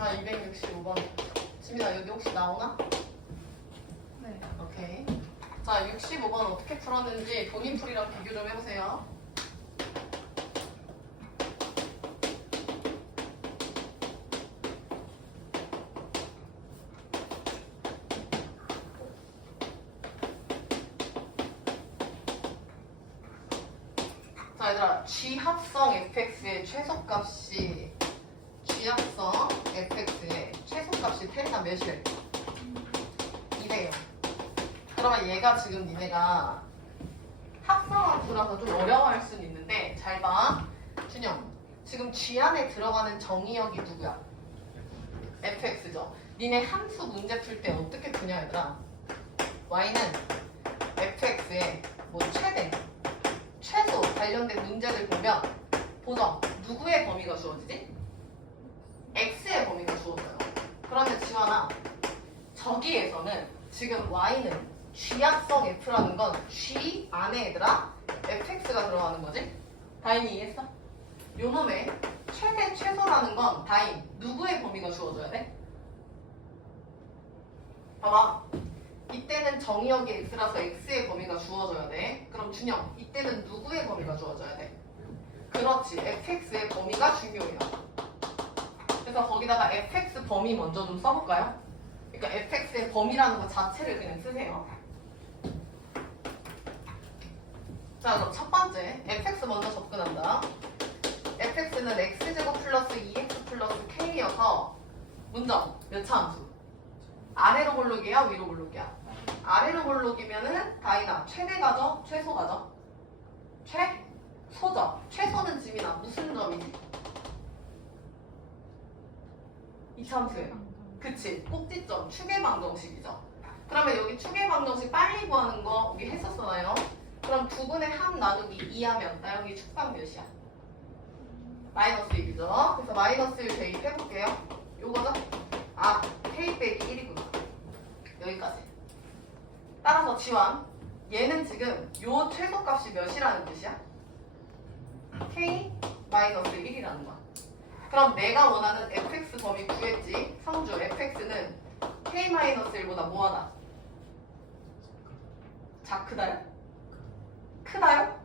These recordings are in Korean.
자, 265번. 지민아, 여기 혹시 나오나? 네. 오케이. 자, 65번 어떻게 풀었는지 본인 풀이랑 비교 좀 해보세요. 자, 얘들아, G합성 fx의 최소값이 G합성 fx의 최소값이 테리가 몇이래? 2래요. 그러면 얘가 지금 니네가 합성함수라서 좀 어려워할 수는 있는데 잘 봐. 준영, 지금 G 안에 들어가는 정의역이 누구야? fx죠. 니네 함수 문제 풀 때 어떻게 푸냐 얘들아? y는 fx의 뭐 최대, 최소 관련된 문제들 보면 보죠. 누구의 범위가 주어지지? x의 범위가 주어져요. 그러면 지원아, 저기에서는 지금 y는 G합성 f라는 건 G 안에 얘들아 fx가 들어가는 거지? 다인이 이해했어? 요 놈의 최대 최소라는 건 다인 누구의 범위가 주어져야 돼? 봐봐. 이때는 정의역이 x라서 x의 범위가 주어져야 돼. 그럼 준영, 이때는 누구의 범위가 주어져야 돼? 그렇지, fx의 범위가 중요해요. 그래서 거기다가 fx 범위 먼저 좀 써볼까요? 그러니까 fx의 범위라는 것 자체를 그냥 쓰세요. 자, 그럼 첫 번째 fx 먼저 접근한다. fx는 x제곱 플러스 2x 플러스 k여서 문점 몇 차 함수? 아래로 볼록이야 위로 볼록이야? 아래로 볼록이면은 다이나 최대 가죠? 최소 가죠? 최소죠. 최소는 지민아 무슨 점이지? 이차함수예요. 그치, 꼭지점 축의 방정식이죠. 그러면 여기 축의 방정식 빨리 구하는 거 우리 했었잖아요. 그럼 9분의 함 나누기 2하면 나 여기 축방 몇이야? 마이너스 1이죠. 그래서 마이너스 1 대입해볼게요. 요거죠? 아, k 빼기 1이구나. 여기까지. 따라서 지원, 얘는 지금 요 최소값이 몇이라는 뜻이야? k 마이너스 1이라는 거야. 그럼 내가 원하는 fx 범위 구했지. 성주 fx는 k 마이너스 1보다 뭐하다? 크다요? 크다요?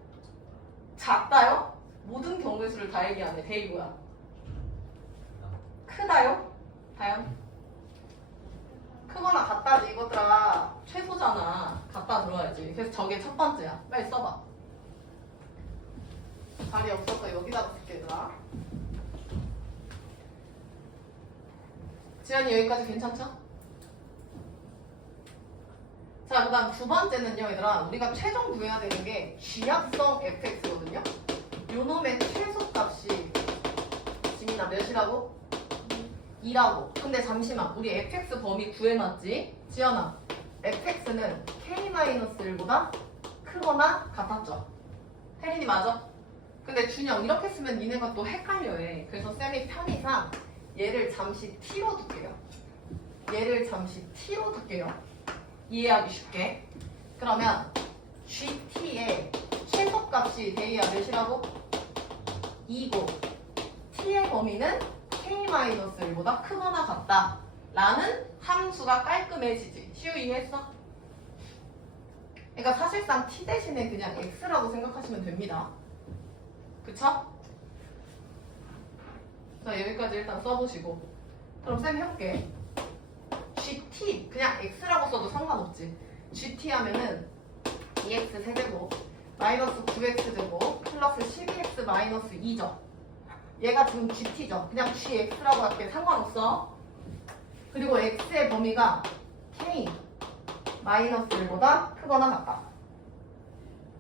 작다요? 모든 경우의 수를 다 얘기하네. 대이 뭐야? 크다요? 다연? 크거나 같다지. 이것들아 최소잖아. 같다 들어야지. 그래서 저게 첫 번째야. 빨리 써봐. 자리 없어서 여기다가 쓸게 얘들아. 지연이 여기까지 괜찮죠? 자, 그 다음 두 번째는요 얘들아, 우리가 최종 구해야 되는 게 G합성 fx거든요. 요놈의 최소값이 지민아 몇이라고? 2라고. 근데 잠시만, 우리 fx 범위 구해놨지? 지연아, fx는 k-1보다 크거나 같았죠? 혜린이 맞아? 근데 준영, 이렇게 쓰면 니네가 또 헷갈려해. 그래서 쌤이 편의상 얘를 잠시 t로 둘게요. 얘를 잠시 t로 둘게요. 이해하기 쉽게. 그러면 gt의 최소값이 대이야 몇이라고? 2고 t의 범위는 k-1보다 크거나 같다 라는 함수가 깔끔해지지. 시우 이해했어? 그러니까 사실상 t 대신에 그냥 x라고 생각하시면 됩니다. 그쵸? 자, 여기까지 일단 써보시고 그럼 쌤 해볼게. gt 그냥 x라고 써도 상관없지. gt 하면은 2x 세제곱 마이너스 9x제곱 플러스 12x 마이너스 2죠. 얘가 지금 gt죠. 그냥 gx라고 할게. 상관없어. 그리고 x의 범위가 k 마이너스 1보다 크거나 같다.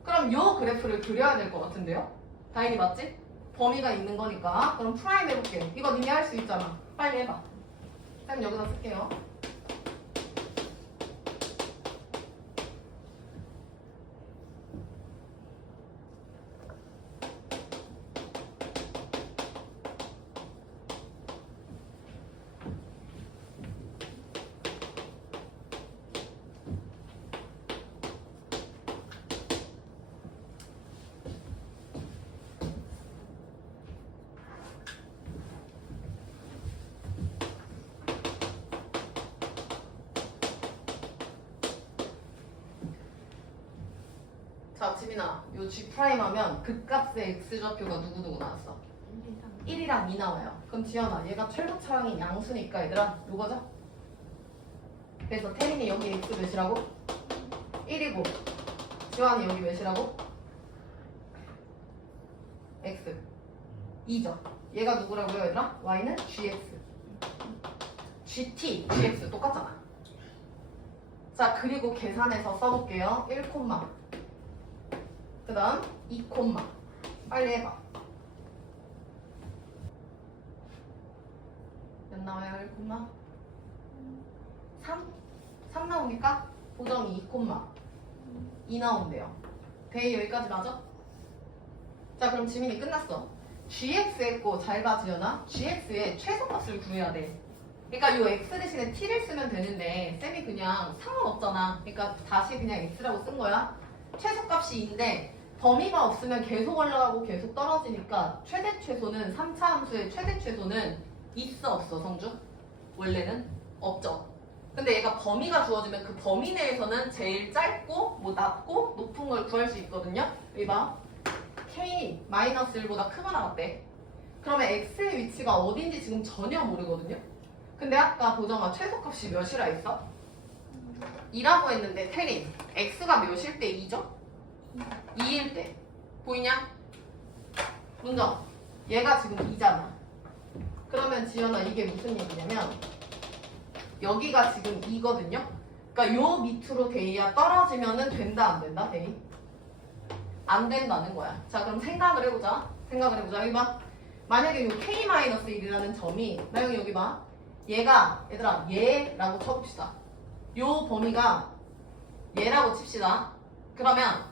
그럼 요 그래프를 그려야 될 것 같은데요? 다행히 맞지? 범위가 있는 거니까. 그럼 프라임 해볼게. 이거 니네 할 수 있잖아. 빨리 해봐. 쌤 여기다 쓸게요. 자, 지민아, 요 G 프라임 하면 극값의 X좌표가 누구누구 나왔어? 1이랑 2 나와요. 그럼 지연아, 얘가 최고 차량이 양수니까 얘들아, 요거죠? 그래서 태민이 여기 X 몇이라고? 1이고 지환이 여기 몇이라고? X 2죠. 얘가 누구라고요 얘들아? Y는 GX GT, GX 똑같잖아. 자, 그리고 계산해서 써볼게요. 1, 그 다음 2, 빨리 해봐. 몇 나와요? 1, 3? 3 나오니까 보정이 2, 2 나온대요. 대이 여기까지 맞아? 자, 그럼 지민이 끝났어. GX의 거 잘 봐, 지연아. GX의 최소값을 구해야 돼. 그러니까 요 X 대신에 T를 쓰면 되는데 쌤이 그냥 상관없잖아. 그러니까 다시 그냥 X라고 쓴 거야. 최소값이 2인데 범위가 없으면 계속 올라가고 계속 떨어지니까 최대 최소는 3차 함수의 최대 최소는 있어 없어 성주? 원래는 없죠. 근데 얘가 범위가 주어지면 그 범위 내에서는 제일 짧고 뭐 낮고 높은 걸 구할 수 있거든요. 여기 봐. K-1보다 크거나 같대. 그러면 X의 위치가 어딘지 지금 전혀 모르거든요. 근데 아까 보정아 최소값이 몇이라 했어? 2라고 했는데 태린 X가 몇일 때 2죠? 2일 때 보이냐? 문정 얘가 지금 2잖아. 그러면 지연아 이게 무슨 얘기냐면 여기가 지금 2거든요. 그러니까 요 밑으로 데이야 떨어지면은 된다 안 된다 데이? 안 된다는 거야. 자, 그럼 생각을 해보자. 여기 봐. 만약에 요 K-1이라는 점이 나영이 여기 봐. 얘가 얘들아 얘라고 쳐봅시다. 요 범위가 얘라고 칩시다. 그러면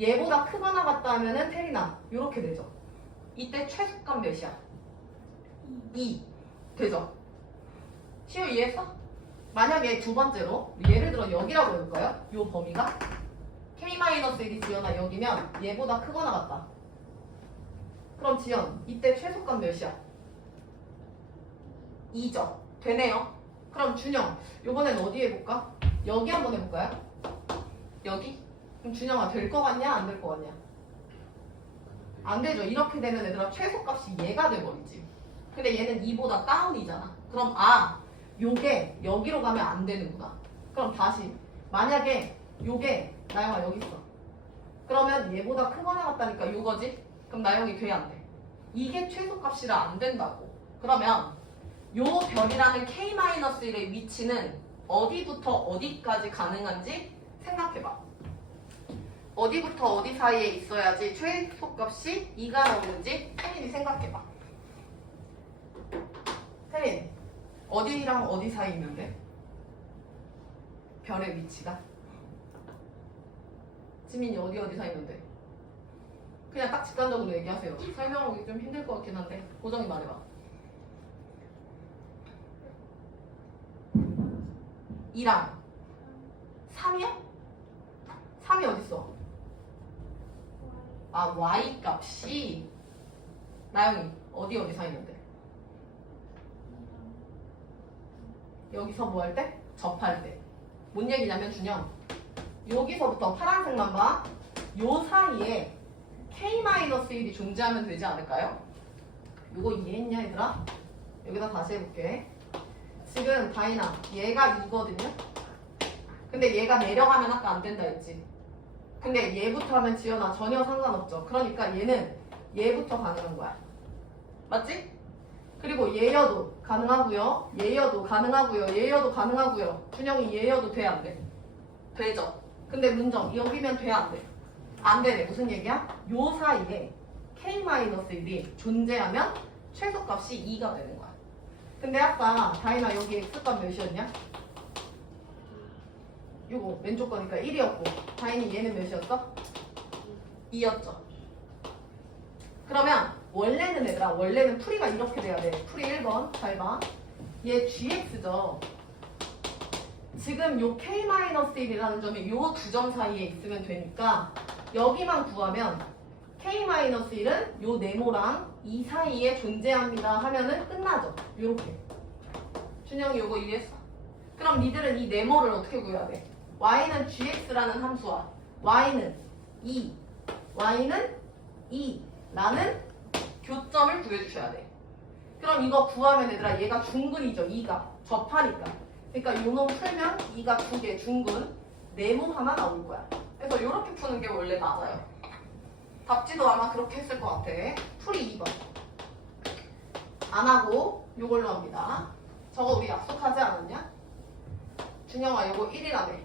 얘보다 크거나 같다 하면은 태리나 요렇게 되죠. 이때 최소값 몇이야? 2 되죠. 시우 이해했어? 만약에 두 번째로 예를 들어 여기라고 해볼까요? 요 범위가 K-1이 지연아 여기면 얘보다 크거나 같다. 그럼 지연 이때 최소값 몇이야? 2죠. 되네요. 그럼 준영 요번엔 어디 해볼까? 여기 한번 해볼까요? 여기? 그럼 준영아 될 거 같냐 안 될 거 같냐? 안 되죠. 이렇게 되면 얘들아 최소값이 얘가 돼버리지. 근데 얘는 2보다 다운이잖아. 그럼 요게 여기로 가면 안 되는구나. 그럼 다시 만약에 요게 나영아 여기 있어. 그러면 얘보다 크거나 같다니까 요거지? 그럼 나영이 돼 안 돼? 이게 최소값이라 안 된다고. 그러면 요 별이라는 K-1의 위치는 어디부터 어디까지 가능한지 생각해봐. 어디부터 어디 사이에 있어야지 최소값이 2가 나오는지 태민이 생각해봐. 태민, 어디랑 어디 사이 있는데? 별의 위치가? 지민이 어디 사이 있는데? 그냥 딱 직관적으로 얘기하세요. 설명하기 좀 힘들 것 같긴 한데 고정이 말해봐. 2랑 3이야? 3이 어딨어? Y 값이 나영이 어디 사이 있는데? 여기서 뭐 할 때? 접할 때. 뭔 얘기냐면 준영 여기서부터 파란색만 봐. 요 사이에 K-1이 존재하면 되지 않을까요? 요거 이해했냐 얘들아? 여기다 다시 해볼게. 지금 다이나 얘가 2거든요? 근데 얘가 내려가면 아까 안 된다 했지? 근데 얘부터 하면 지연아 전혀 상관없죠. 그러니까 얘는 얘부터 가능한 거야. 맞지? 그리고 얘여도 가능하고요. 얘여도 가능하고요. 얘여도 가능하고요. 준영이 얘여도 돼 안 돼? 되죠. 근데 문정 여기면 돼 안 돼? 안 되네. 무슨 얘기야? 요 사이에 K-1이 존재하면 최소값이 2가 되는 거야. 근데 아까 다이나 여기 X값 몇이었냐? 요거 왼쪽 거니까 1이었고 다이니 얘는 몇이었어? 2였죠. 그러면 원래는 얘들아 원래는 풀이가 이렇게 돼야 돼. 풀이 1번 잘 봐. 얘 GX죠. 지금 요 K-1이라는 점이 요 두 점 사이에 있으면 되니까 여기만 구하면 K-1은 요 네모랑 이 사이에 존재합니다 하면은 끝나죠. 요렇게. 준영이 요거 이해했어? 그럼 니들은 이 네모를 어떻게 구해야 돼? Y는 GX라는 함수와 Y는 2, y는 2 라는 교점을 구해주셔야 돼. 그럼 이거 구하면 얘들아 얘가 중근이죠. 2가 접하니까. 그러니까 요놈 풀면 2가 2개 중근 네모 하나 나올 거야. 그래서 이렇게 푸는 게 원래 맞아요. 답지도 아마 그렇게 했을 것 같아. 풀이 2번. 안 하고 요걸로 합니다. 저거 우리 약속하지 않았냐? 준영아 요거 1이라며.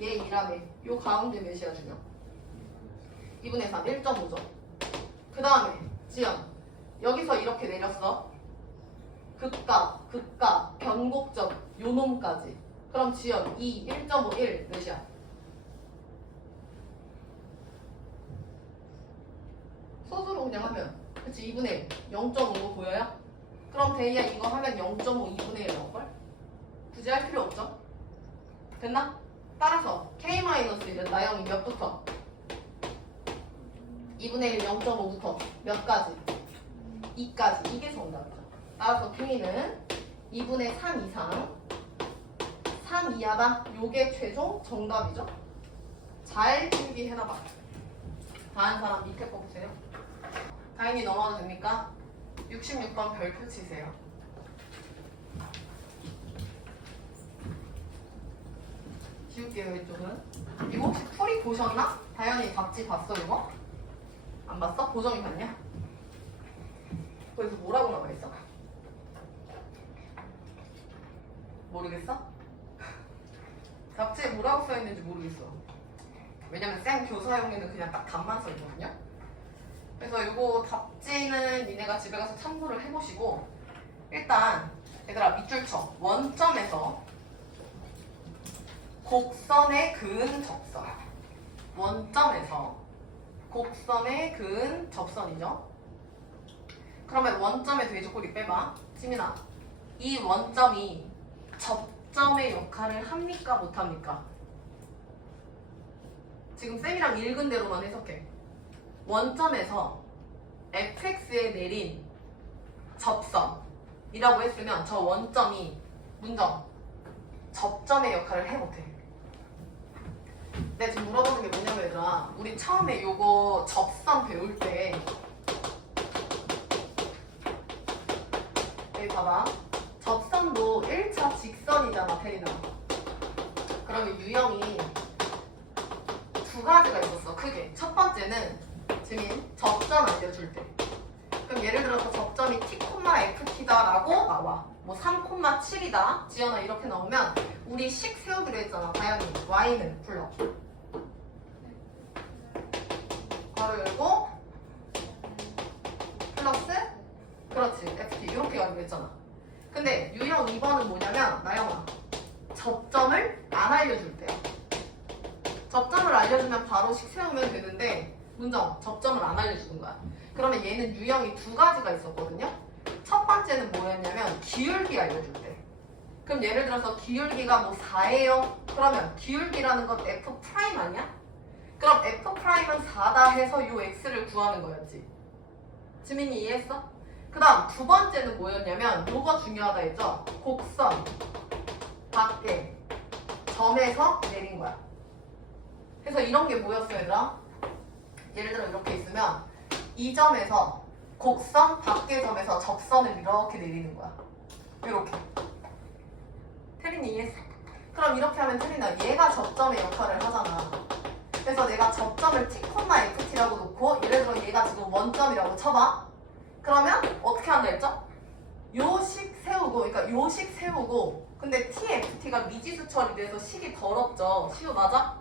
얘 2라며. 요 가운데 몇이야 준영? 2분의 3 1.5죠. 그 다음에 지연 여기서 이렇게 내렸어. 극각, 극각, 변곡점 요놈까지. 그럼 지연 2, 1.5, 1 몇이야? 소수로 그냥 하면 그치 2분의 1 0.5 보여요? 그럼 대이야 이거 하면 0.5 2분의 1 나올걸? 굳이 할 필요 없죠? 됐나? 따라서 K-1 나영이 몇부터? 2분의 1 0.5부터 몇까지? 2까지. 이게 정답이죠. 따라서 K는 2분의 3 이상 3 이하다. 요게 최종 정답이죠. 잘 준비해놔봐. 다른 사람 밑에 거 보세요. 다인이 넘어가도 됩니까? 66번 별표 치세요. 지울게요 이쪽은. 이거 혹시 풀이 보셨나? 다현이 답지 봤어 이거? 안 봤어? 보정이 봤냐? 거기서 뭐라고 나와 있어? 모르겠어? 답지에 뭐라고 써있는지 모르겠어. 왜냐면 쌤 교사용에는 그냥 딱 답만 써있거든요. 그래서 이거 답지는 니네가 집에 가서 참고를 해보시고 일단 얘들아 밑줄 쳐. 원점에서 곡선의 그은 접선. 원점에서 곡선의 그은 접선이죠. 그러면 원점에 돼지꼬리 빼봐. 지민아, 이 원점이 접점의 역할을 합니까 못합니까? 지금 쌤이랑 읽은 대로만 해석해. 원점에서 fx에 내린 접선이라고 했으면 저 원점이 문점 접점의 역할을 해 못해. 내가 지금 물어보는 게 뭐냐면 얘들아 우리 처음에 요거 접선 배울 때 여기 봐봐. 접선도 1차 직선이잖아 태리나. 그러면 유형이 두 가지가 있었어 크게. 첫 번째는 지민 접점 알려줄 때. 그럼 예를 들어서 접점이 t,ft다 라고 나와. 뭐 3,7이다 지연아 이렇게 나오면 우리 식 세우기로 했잖아. 다현이 y는 불러. 괄호 열고 플러스 그렇지 ft 이렇게 가기로 했잖아. 근데 유형 2번은 뭐냐면 나영아 접점을 안 알려줄 때야. 접점을 알려주면 바로 식 세우면 되는데 문정 접점을 안 알려주는 거야. 그러면 얘는 유형이 두 가지가 있었거든요. 첫 번째는 뭐였냐면 기울기 알려줄 때. 그럼 예를 들어서 기울기가 뭐 4예요? 그러면 기울기라는 건 f' 아니야? 그럼 f'은 4다 해서 요 x를 구하는 거였지. 지민이 이해했어? 그 다음 두 번째는 뭐였냐면 요거 중요하다 했죠? 곡선 밖에 점에서 내린 거야. 그래서 이런 게 뭐였어 얘들아? 예를 들어 이렇게 있으면 이 점에서 곡선 밖의 점에서 접선을 이렇게 내리는 거야. 이렇게. 태린이 이해했어? 그럼 이렇게 하면 태린아 얘가 접점의 역할을 하잖아. 그래서 내가 접점을 t,ft라고 놓고 예를 들어 얘가 지금 원점이라고 쳐봐. 그러면 어떻게 한다 했죠? 요식 세우고 그러니까 요식 세우고 근데 tft가 미지수 처리돼서 식이 더럽죠. 시우 맞아?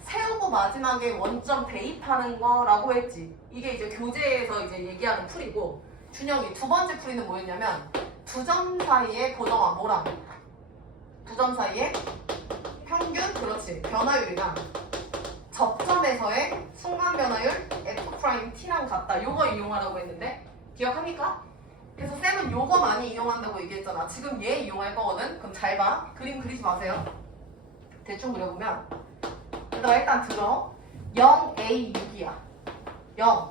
세우고 마지막에 원점 대입하는 거라고 했지. 이게 이제 교재에서 이제 얘기하는 풀이고 준영이 두 번째 풀이는 뭐였냐면 두 점 사이의 고정화 뭐랑 두 점 사이의 평균 그렇지 변화율이랑 접점에서의 순간 변화율 f't랑 같다. 요거 이용하라고 했는데 기억합니까? 그래서 쌤은 요거 많이 이용한다고 얘기했잖아. 지금 얘 이용할 거거든. 그럼 잘 봐. 그림 그리지 마세요. 대충 그려보면 얘들아 일단 들어. 0A 6이야. 0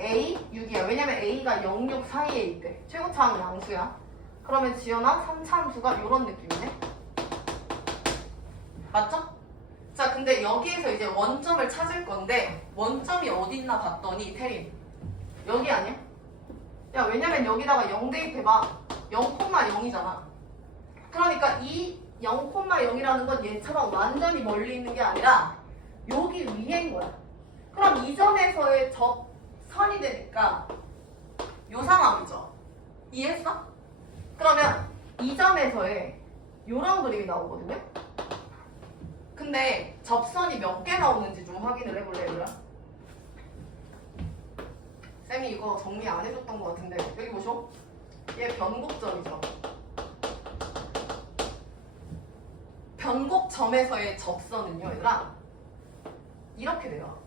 A 6이야. 왜냐면 A가 0, 6 사이에 있대. 최고차항은 양수야. 그러면 지연아 3차 함수가 요런 느낌이네. 맞죠? 자, 근데 여기에서 이제 원점을 찾을 건데 원점이 어디 있나 봤더니 태림 여기 아니야? 야, 왜냐면 여기다가 0 대입해봐. 0,0이잖아. 그러니까 이 0,0이라는 건 얘처럼 완전히 멀리 있는 게 아니라 여기 위에인 거야. 그럼 이 점에서의 접선이 되니까 요 상황이죠. 이해했어? 그러면 이 점에서의 요런 그림이 나오거든요. 근데 접선이 몇 개 나오는지 좀 확인을 해볼래, 얘들아? 쌤이 이거 정리 안 해줬던 것 같은데 여기 보쇼? 얘 변곡점이죠. 변곡점에서의 접선은요, 얘들아 이렇게 돼요.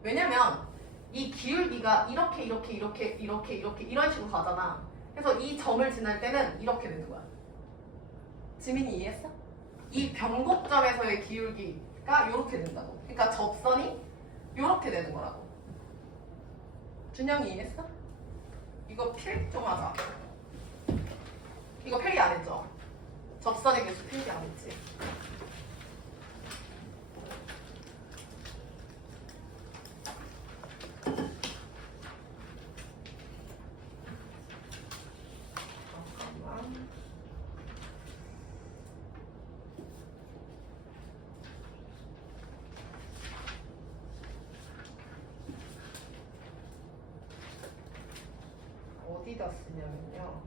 왜냐면 이 기울기가 이렇게 이런 식으로 가잖아. 그래서 이 점을 지날 때는 이렇게 되는 거야. 지민이 이해했어? 이 변곡점에서의 기울기가 이렇게 된다고. 그러니까 접선이 이렇게 되는 거라고. 준영이 이해했어? 이거 필기 좀 하자. 이거 필기 안 했죠? 접선의 개수 필기 안 했지? 잠깐만. 어디다 쓰냐면요.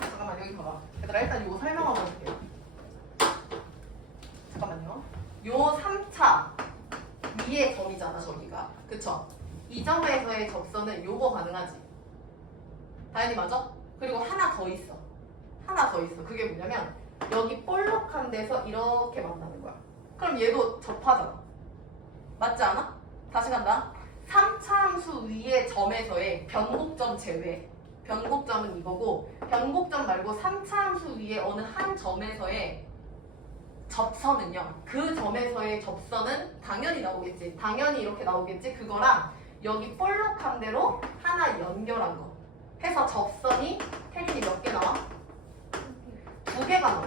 잠깐만, 여기 봐봐. 얘들아, 일단 이거 설명하고 올게요. 잠깐만요. 요 3차 위에 점이잖아, 저기가. 그쵸? 이 점에서의 접선은 요거 가능하지? 다현이 맞아? 그리고 하나 더 있어. 하나 더 있어. 그게 뭐냐면 여기 볼록한 데서 이렇게 만나는 거야. 그럼 얘도 접하잖아. 맞지 않아? 다시 간다. 3차 함수 위의 점에서의 변곡점 제외. 변곡점은 이거고, 변곡점 말고 3차 함수 위의 어느 한 점에서의 접선은요, 그 점에서의 접선은 당연히 나오겠지. 당연히 이렇게 나오겠지. 그거랑 여기 볼록한 대로 하나 연결한 거 해서 접선이 태린이 몇 개 나와? 2개가 나와.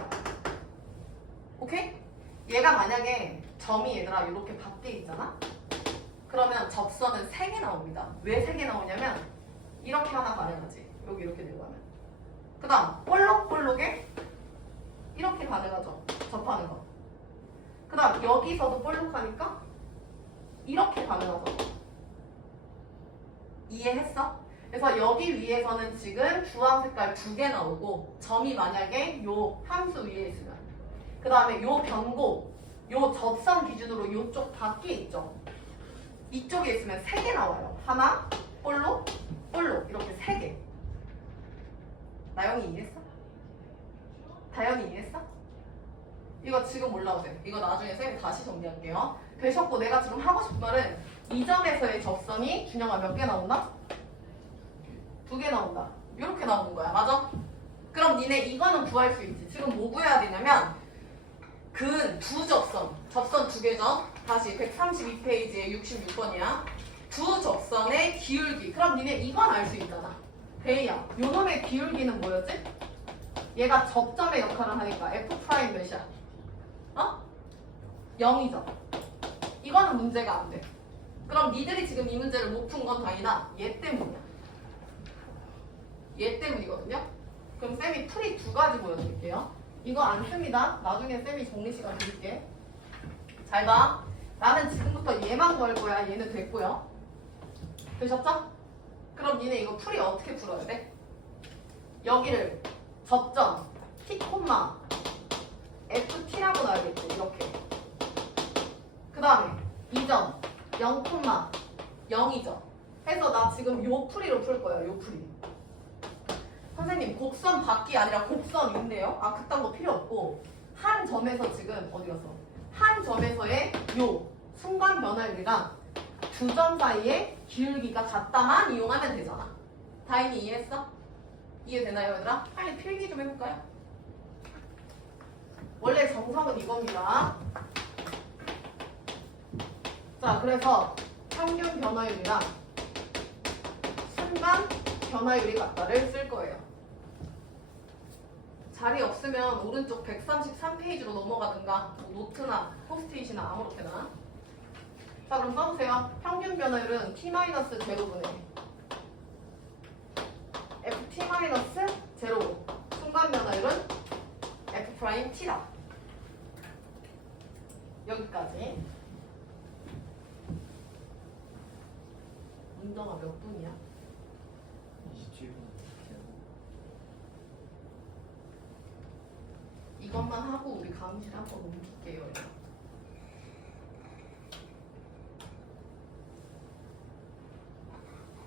오케이? 얘가 만약에 점이 얘들아 이렇게 밖에 있잖아? 그러면 접선은 3개 나옵니다. 왜 3개 나오냐면 이렇게 하나 가능하지. 여기 이렇게 되고 하면. 그 다음 볼록볼록에 이렇게 가능하죠. 접하는 거. 그 다음 여기서도 볼록하니까 이렇게 가능하죠. 이해했어? 그래서 여기 위에서는 지금 주황 색깔 2개 나오고, 점이 만약에 요 함수 위에 있으면, 그 다음에 요 변곡, 요 접선 기준으로 요쪽 밖에 있죠. 이쪽에 있으면 3개 나와요. 하나, 볼록, 볼록 이렇게 3개. 나영이 이해했어? 다영이 이해했어? 이거 지금 올라오세요. 이거 나중에 쌤이 다시 정리할게요. 되셨고, 내가 지금 하고 싶은 말은 이 점에서의 접선이 준영아 몇 개 나온다? 2개 나온다. 이렇게 나오는 거야. 맞아? 그럼 니네 이거는 구할 수 있지. 지금 뭐 구해야 되냐면 근 두 접선. 접선 2개죠. 다시 132페이지에 66번이야. 두 접선의 기울기. 그럼 니네 이건 알 수 있잖아. 베이야. 요놈의 기울기는 뭐였지? 얘가 접점의 역할을 하니까 F' 몇이야? 어? 0이죠. 이거는 문제가 안 돼. 그럼 니들이 지금 이 문제를 못 푼 건 다행이다. 얘 때문이야. 얘 때문이거든요. 그럼 쌤이 풀이 2가지 보여드릴게요. 이거 안 씁니다. 나중에 쌤이 정리 시간 드릴게. 잘 봐. 나는 지금부터 얘만 구할 거야. 얘는 됐고요. 되셨죠? 그럼 니네 이거 풀이 어떻게 풀어야 돼? 여기를 접점 t, ft라고 놔야겠지. 이렇게. 그 다음에 이 점 0,0이죠. 해서 나 지금 요 풀이로 풀 거예요. 요 풀이. 선생님 곡선 밖이 아니라 곡선인데요. 아, 그딴 거 필요 없고 한 점에서 지금 어디 갔어? 한 점에서의 요 순간 변화율이랑 두 점 사이의 기울기가 같다만 이용하면 되잖아. 다인이 이해했어? 이해되나요, 얘들아? 빨리 필기 좀 해볼까요? 원래 정석은 이겁니다. 자, 그래서 평균 변화율이랑 순간 변화율이 같다를 쓸 거예요. 자리 없으면 오른쪽 133페이지로 넘어가든가 뭐 노트나 포스트잇이나 아무렇게나. 자 그럼 써보세요. 평균 변화율은 t-0분의 ft-0 순간 변화율은 f't다. 여기까지. 문정아 몇 분이야? 27분. 이것만 하고 우리 강의실 한번 옮길게요.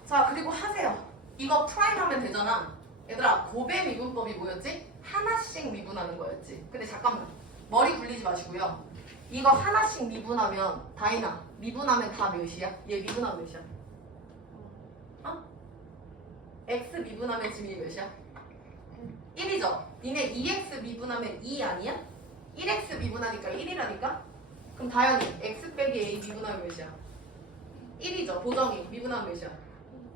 자 그리고 하세요. 이거 프라임 하면 되잖아. 얘들아 곱의 미분법이 뭐였지? 하나씩 미분하는 거였지. 근데 잠깐만 머리 굴리지 마시고요. 이거 하나씩 미분하면 다이나 미분하면 다 몇이야? 얘 미분하면 몇이야? 어? x 미분하면 지금 이게 몇이야? 1이죠? 니네 2x 미분하면 2 아니야? 1x 미분하니까 1이라니까? 그럼 다현이 x 빼기 a 미분하면 몇이야? 1이죠? 보정이 미분하면 몇이야?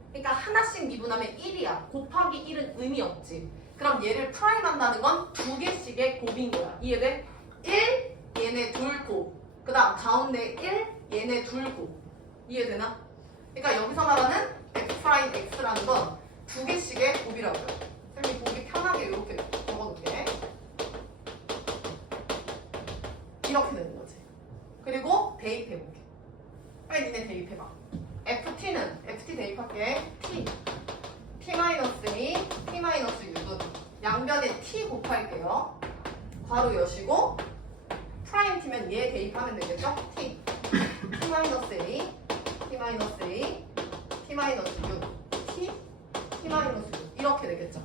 그러니까 하나씩 미분하면 1이야. 곱하기 1은 의미 없지. 그럼 얘를 프라임 한다는 건 두 개씩의 곱인 거야. 이해돼? 1, 얘네 둘 곱. 그 다음 가운데 1, 얘네 둘 곱. 이해되나? 그러니까 여기서 말하는 f 프라임 x라는 건 두 개씩의 곱이라고요. 선생님이 보기 편하게 이렇게 적어놓을게. 이렇게 되는 거지. 그리고 대입해볼게. 빨리 니네 대입해봐. ft는 ft 대입할게. t-a, t-6은 양변에 t 곱할게요. 괄호 여시고 프라임 t면 얘 대입하면 되겠죠? t t-a, t-a, t-6, t-6 이렇게 되겠죠?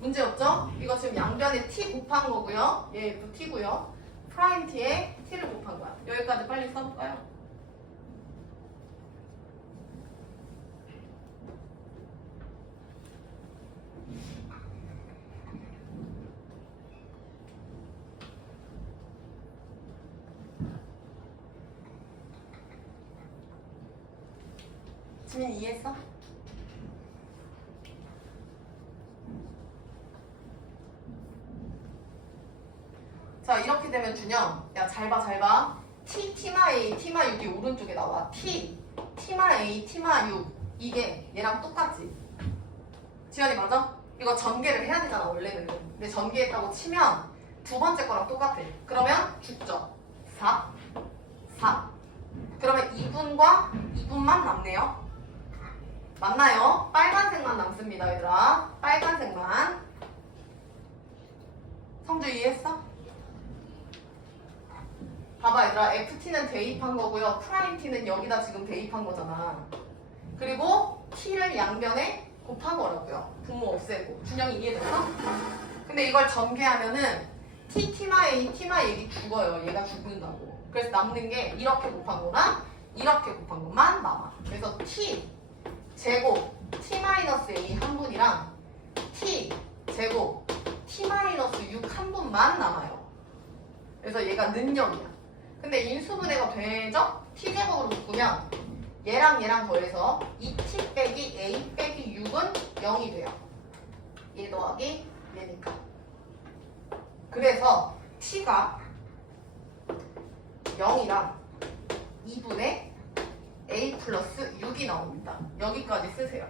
문제 없죠? 이거 지금 양변에 t 곱한 거고요. 얘 ft고요. 프라임 t에 t를 곱한 거야. 여기까지 빨리 써볼까요? 지민 이해했어? 자 이렇게 되면 준영 야 잘 봐 잘 봐. t, t마 a, t마 6이 오른쪽에 나와. t, t마 a, t마 6 이게 얘랑 똑같지? 지연이 맞아? 이거 전개를 해야 되잖아 원래는. 근데 전개했다고 치면 두 번째 거랑 똑같아. 그러면 죽죠. 4, 4. 그러면 2분과 2분만 남네요. 맞나요? 빨간색만 남습니다 얘들아. 빨간색만. 성주 이해했어? 봐봐 얘들아. ft는 대입한 거고요. 프라임 t는 여기다 지금 대입한 거잖아. 그리고 t를 양변에 곱한 거라고요. 분모 없애고. 준영이 이해됐어? 근데 이걸 전개하면은 t, t마 a, t마 얘기 죽어요. 얘가 죽는다고. 그래서 남는 게 이렇게 곱한 거랑 이렇게 곱한 것만 남아. 그래서 t 제곱 t-a 한 분이랑 t 제곱 t-6 한 분만 남아요. 그래서 얘가 는영이야. 근데 인수분해가 되죠? t제곱으로 묶으면 얘랑 얘랑 더해서 2t 빼기 a 빼기 6은 0이 돼요. 얘 더하기 얘니까. 그래서 t가 0이랑 2분의 a 플러스 6이 나옵니다. 여기까지 쓰세요.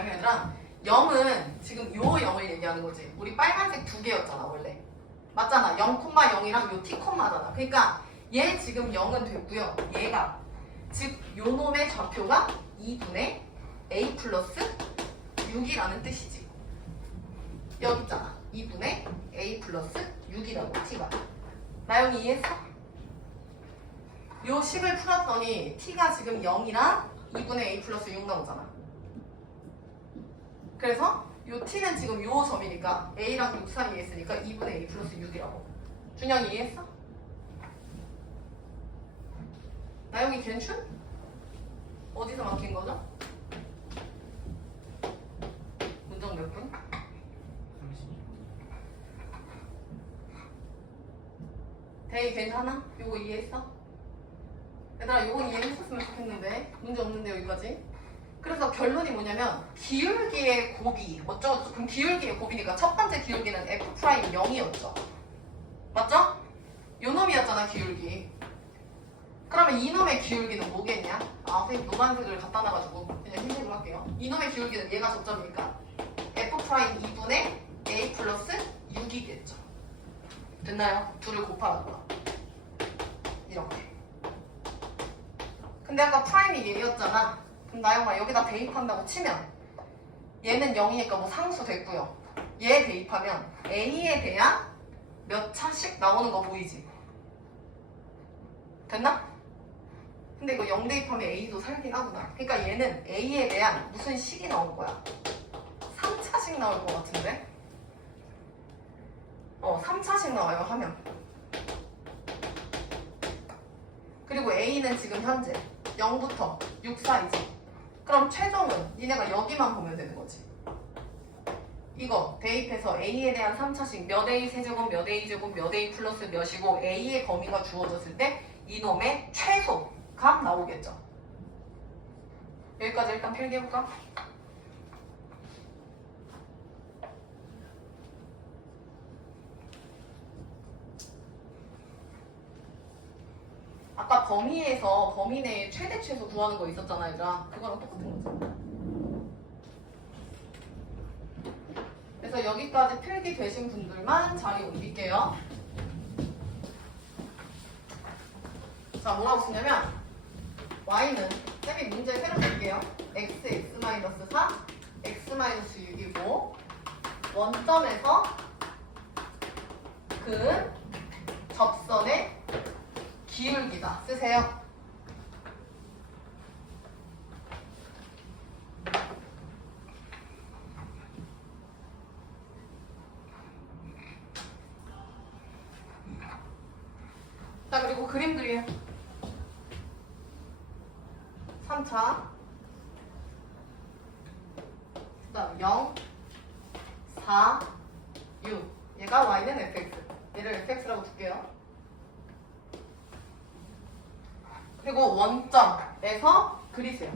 얘들아 0은 지금 요 0을 얘기하는 거지. 우리 빨간색 두 개였잖아 원래. 맞잖아. 0,0이랑 요 t,잖아. 그러니까 얘 지금 0은 됐고요. 얘가 즉 요 놈의 좌표가 2분의 a 플러스 6이라는 뜻이지. 여기 있잖아. 2분의 a 플러스 6이라고 t가. 나영이 이해했어? 요 식을 풀었더니 t가 지금 0이랑 2분의 a 플러스 6 나오잖아. 그래서 요 t는 지금 요 점이니까 a랑 6 사이에 있으니까 2분의 a 플러스 6이라고. 준영이 이해했어? 나영이 괜춘? 어디서 막힌 거죠? 문정 몇 분? 32분. 대희 괜찮아? 요거 이해했어? 얘들아 이건 이해했었으면 좋겠는데 문제 없는데 여기까지. 그래서 결론이 뭐냐면 기울기의 곱이 어쩌고 그럼 기울기의 곱이니까 첫 번째 기울기는 F'0이었죠. 맞죠? 요 놈이었잖아 기울기. 그러면 이놈의 기울기는 뭐겠냐? 선생님 노란색을 갖다 놔가지고 그냥 흰색으로 할게요. 이놈의 기울기는 얘가 접점이니까 F'2분의 A 플러스 6이겠죠. 됐나요? 둘을 곱하라고. 이렇게. 근데 아까 프라임이 얘였잖아. 그럼 나영아 여기다 대입한다고 치면 얘는 0이니까 뭐 상수 됐고요. 얘 대입하면 A에 대한 몇 차씩 나오는 거 보이지? 됐나? 근데 이거 0 대입하면 A도 살긴 하구나. 그러니까 얘는 A에 대한 무슨 식이 나올 거야? 3차씩 나올 것 같은데? 3차씩 나와요 하면. 그리고 A는 지금 현재 0부터 6 사이지. 그럼 최종은 니네가 여기만 보면 되는 거지. 이거 대입해서 A에 대한 3차식 몇 A 세제곱 몇 A 제곱 몇 A 플러스 몇이고 A의 범위가 주어졌을 때 이놈의 최소 값 나오겠죠. 여기까지 일단 필기해볼까? 아까 범위에서 범위 내에 최대 최소 구하는 거 있었잖아 얘들아. 그거랑 똑같은 거죠. 그래서 여기까지 필기 되신 분들만 자리 옮길게요. 자 뭐라고 쓰냐면 y는 쌤이 문제 새로 낼게요. x, x-4, x-6이고 원점에서 그 접선의 기울기다 쓰세요. 자 그리고 그림 그려요. 3차 그 다음 0, 4, 6 얘가 y는 fx 얘를 fx라고 둘게요. 그리고 원점에서 그리세요.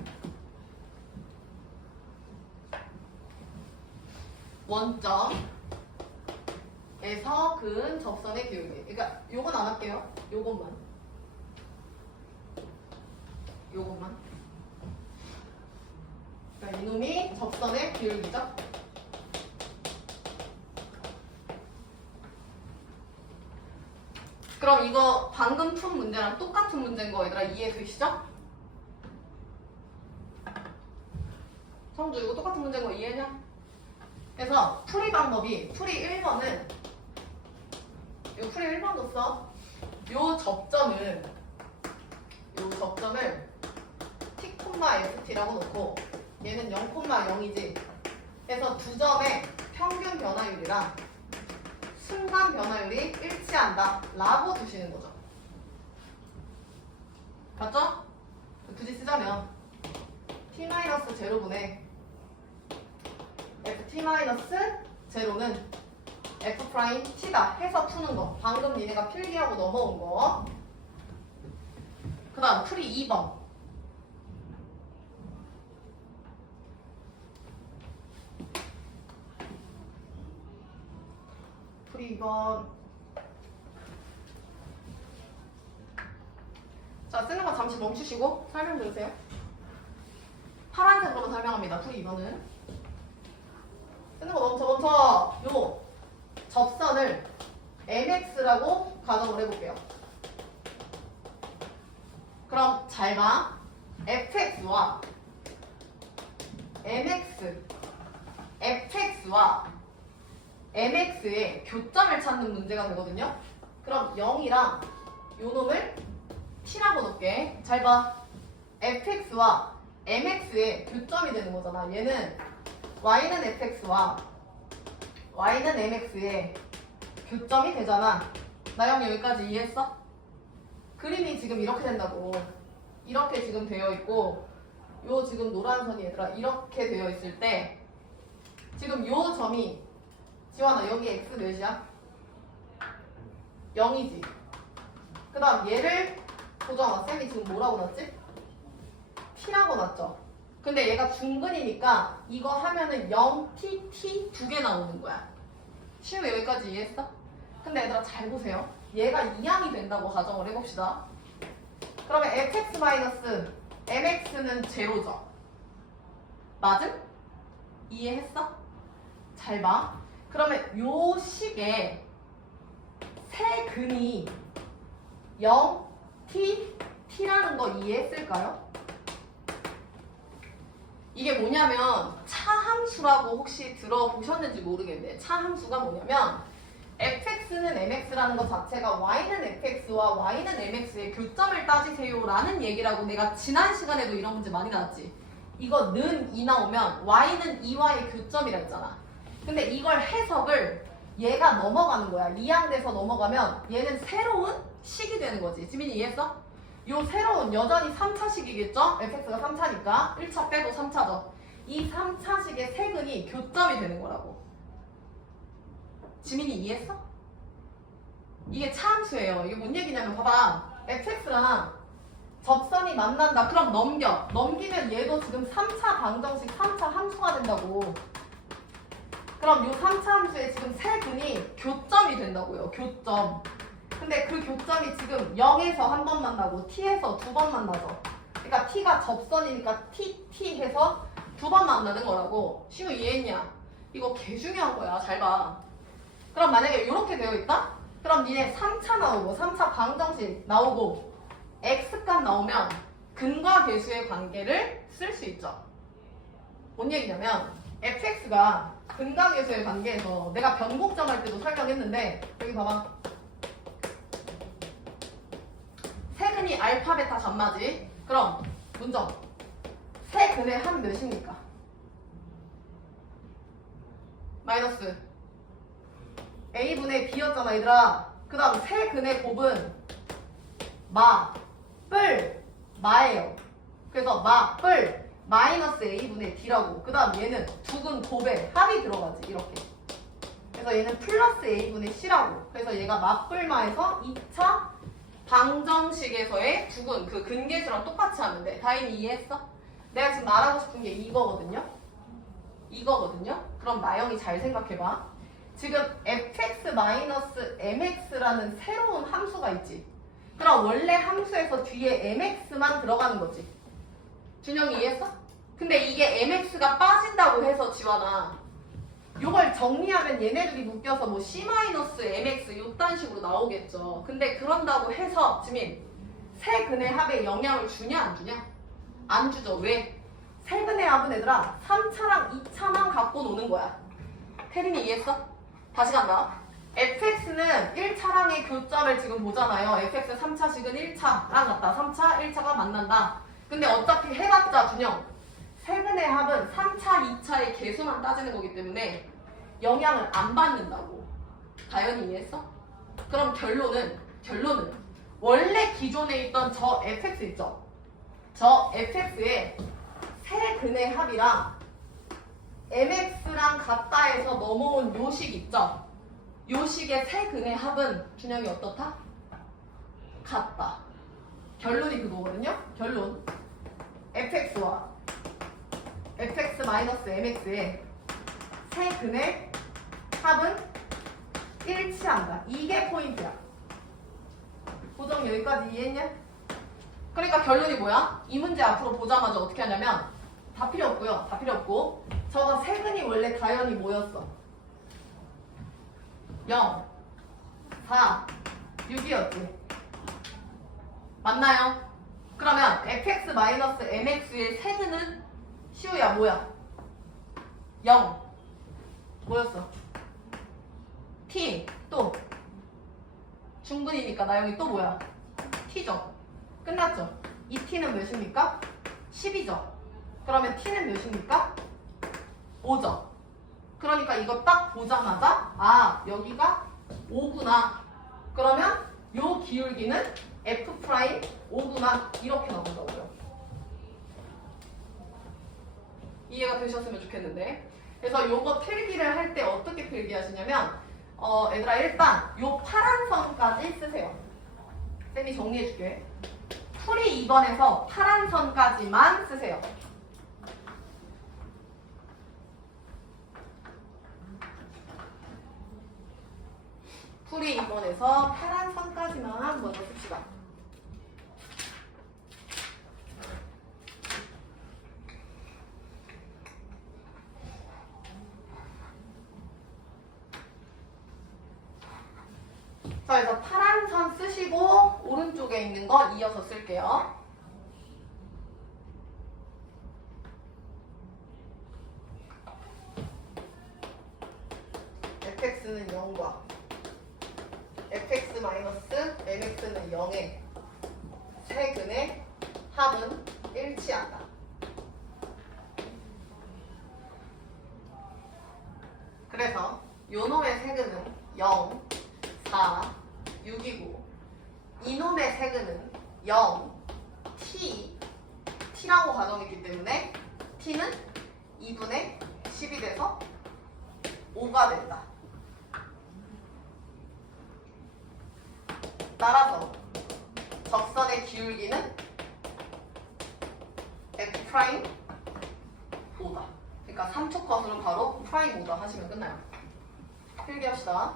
원점에서 그은 접선의 기울기. 그러니까 요건 안 할게요. 요것만. 그러니까 이놈이 접선의 기울기죠. 그럼 이거 방금 푼 문제랑 똑같은 문제인 거 얘들아 이해되시죠? 성주 이거 똑같은 문제인 거 이해냐? 그래서 풀이 방법이 풀이 1번은 요 풀이 1번도 써. 요 접점을 t, ft라고 놓고 얘는 0,0이지. 그래서 두 점의 평균 변화율이랑 순간 변화율이 일치한다 라고 두시는 거죠. 맞죠? 굳이 쓰자면 t-0분의 ft-0는 f't다 해서 푸는 거. 방금 니네가 필기하고 넘어온 거. 그 다음 풀이 2번. 풀이 2번. 자, 쓰는 거 잠시 멈추시고 설명 들으세요. 파란색으로 설명합니다. 풀이 2번은. 쓰는 거 멈춰. 요 접선을 mx라고 가정을 해볼게요. 그럼 잘 봐. fx와 mx의 교점을 찾는 문제가 되거든요. 그럼 0이랑 요 놈을 t라고 놓을게. 잘 봐. fx와 mx의 교점이 되는 거잖아. 얘는 y는 fx와 y는 mx의 교점이 되잖아. 나영 여기까지 이해했어? 그림이 지금 이렇게 된다고. 이렇게 지금 되어 있고 요 지금 노란 선이 얘들아 이렇게 되어 있을 때 지금 요 점이 지원아 여기 x 몇이야? 0이지. 그 다음 얘를 보정아, 쌤이 지금 뭐라고 놨지? t라고 놨죠? 근데 얘가 중근이니까 이거 하면은 0t, t 두 개 나오는 거야. 시우 여기까지 이해했어? 근데 얘들아 잘 보세요. 얘가 2항이 된다고 가정을 해봅시다. 그러면 fx-mx는 제로죠. 맞음? 이해했어? 잘 봐. 그러면 요 식에 세 근이 0, t, t라는 거 이해했을까요? 이게 뭐냐면 차함수라고 혹시 들어보셨는지 모르겠는데 차함수가 뭐냐면 fx는 mx라는 것 자체가 y는 fx와 y는 mx의 교점을 따지세요 라는 얘기라고 내가 지난 시간에도 이런 문제 많이 나왔지. 이거 는 2 나오면 y는 2와의 교점이라 했잖아. 근데 이걸 해석을 얘가 넘어가는 거야. 2항 돼서 넘어가면 얘는 새로운 식이 되는 거지. 지민이 이해했어? 요 새로운 여전히 3차식이겠죠? fx가 3차니까 1차 빼고 3차죠. 이 3차식의 세근이 교점이 되는 거라고. 지민이 이해했어? 이게 차함수예요. 이게 뭔 얘기냐면 봐봐. fx랑 접선이 만난다. 그럼 넘겨. 넘기면 얘도 지금 3차 방정식 3차 함수가 된다고. 그럼 요 3차 함수에 지금 세 근이 교점이 된다고요. 교점. 근데 그 교점이 지금 0에서 한 번 만나고 t에서 두 번 만나죠. 그러니까 t가 접선이니까 t 해서 두 번 만나는 거라고. 시우 이해했냐? 이거 개 중요한 거야. 잘 봐. 그럼 만약에 이렇게 되어 있다? 그럼 니네 3차 나오고 3차 방정식 나오고 x값 나오면 근과 계수의 관계를 쓸 수 있죠. 뭔 얘기냐면 fx가 근과 계수의 관계에서 내가 변곡점 할 때도 설명했는데 여기 봐봐. 세근이 알파, 베타, 감마지. 그럼 문점. 세근의 합 몇입니까? 마이너스 a분의 b였잖아 얘들아. 그 다음 세근의 곱은 마, 뿔, 마예요. 그래서 마, 뿔, 마이너스 a분의 d라고. 그 다음 얘는 두근 곱에 합이 들어가지 이렇게. 그래서 얘는 플러스 a분의 c라고. 그래서 얘가 맞불마에서 2차 방정식에서의 두근 그 근계수랑 똑같이 하면 돼. 다인이 이해했어? 내가 지금 말하고 싶은 게 이거거든요. 이거거든요. 그럼 나영이 잘 생각해봐. 지금 fx-mx라는 새로운 함수가 있지. 그럼 원래 함수에서 뒤에 mx만 들어가는 거지. 준영이 이해했어? 근데 이게 mx가 빠진다고 해서 지원아 요걸 정리하면 얘네들이 묶여서 뭐 c-mx 요딴 식으로 나오겠죠. 근데 그런다고 해서 지민 세근의 합에 영향을 주냐 안 주냐? 안 주죠. 왜? 세근의 합은 얘들아 3차랑 2차만 갖고 노는 거야. 태린이 이해했어? 다시 간다. fx는 1차랑의 교점을 지금 보잖아요. fx 3차식은 1차랑 같다. 3차, 1차가 만난다. 근데 어차피 해봤자 준영 세근의 합은 3차, 2차의 계수만 따지는 거기 때문에 영향을 안 받는다고. 다현이 이해했어? 그럼 결론은 원래 기존에 있던 저 fx 있죠? 저 fx의 세근의 합이랑 mx랑 같다 해서 넘어온 요식 있죠? 요식의 세근의 합은 준영이 어떻다? 같다. 결론이 그거거든요? 결론 fx와 fx-mx의 세근의 합은 일치한다. 이게 포인트야. 보정 여기까지 이해했냐? 그러니까 결론이 뭐야? 이 문제 앞으로 보자마자 어떻게 하냐면 다 필요 없고요. 다 필요 없고 저거 세근이 원래 다연이 뭐였어? 0, 4, 6이었지. 맞나요? 그러면 fx-mx의 세근은 시우야 뭐야? 0 뭐였어? t 또 중근이니까 나영이 또 뭐야? t죠. 끝났죠? 이 t는 몇입니까? 10이죠. 그러면 t는 몇입니까? 5죠. 그러니까 이거 딱 보자마자 아 여기가 5구나. 그러면 요 기울기는 f'5구나 이렇게 나온다고요. 이해가 되셨으면 좋겠는데. 그래서 요거 필기를 할 때 어떻게 필기하시냐면 얘들아 일단 요 파란 선까지 쓰세요. 쌤이 정리해줄게. 풀이 2번에서 파란 선까지만 쓰세요. 풀이 2번에서 파란 선까지만 먼저 씁시다. 자, 그래서 파란 선 쓰시고 오른쪽에 있는 거 이어서 쓸게요. fx는 0과 fx-mx는 0의 세근의 합은 일치한다. 그래서 요놈의 세근은 0, 4, 6이고 이놈의 세근은 0, t라고 가정했기 때문에 t는 2분의 10이 돼서 5가 된다. 따라서 적선의 기울기는 F' 5다. 그러니까 3초 컷으로 바로 프라임 5다 하시면 끝나요. 필기합시다.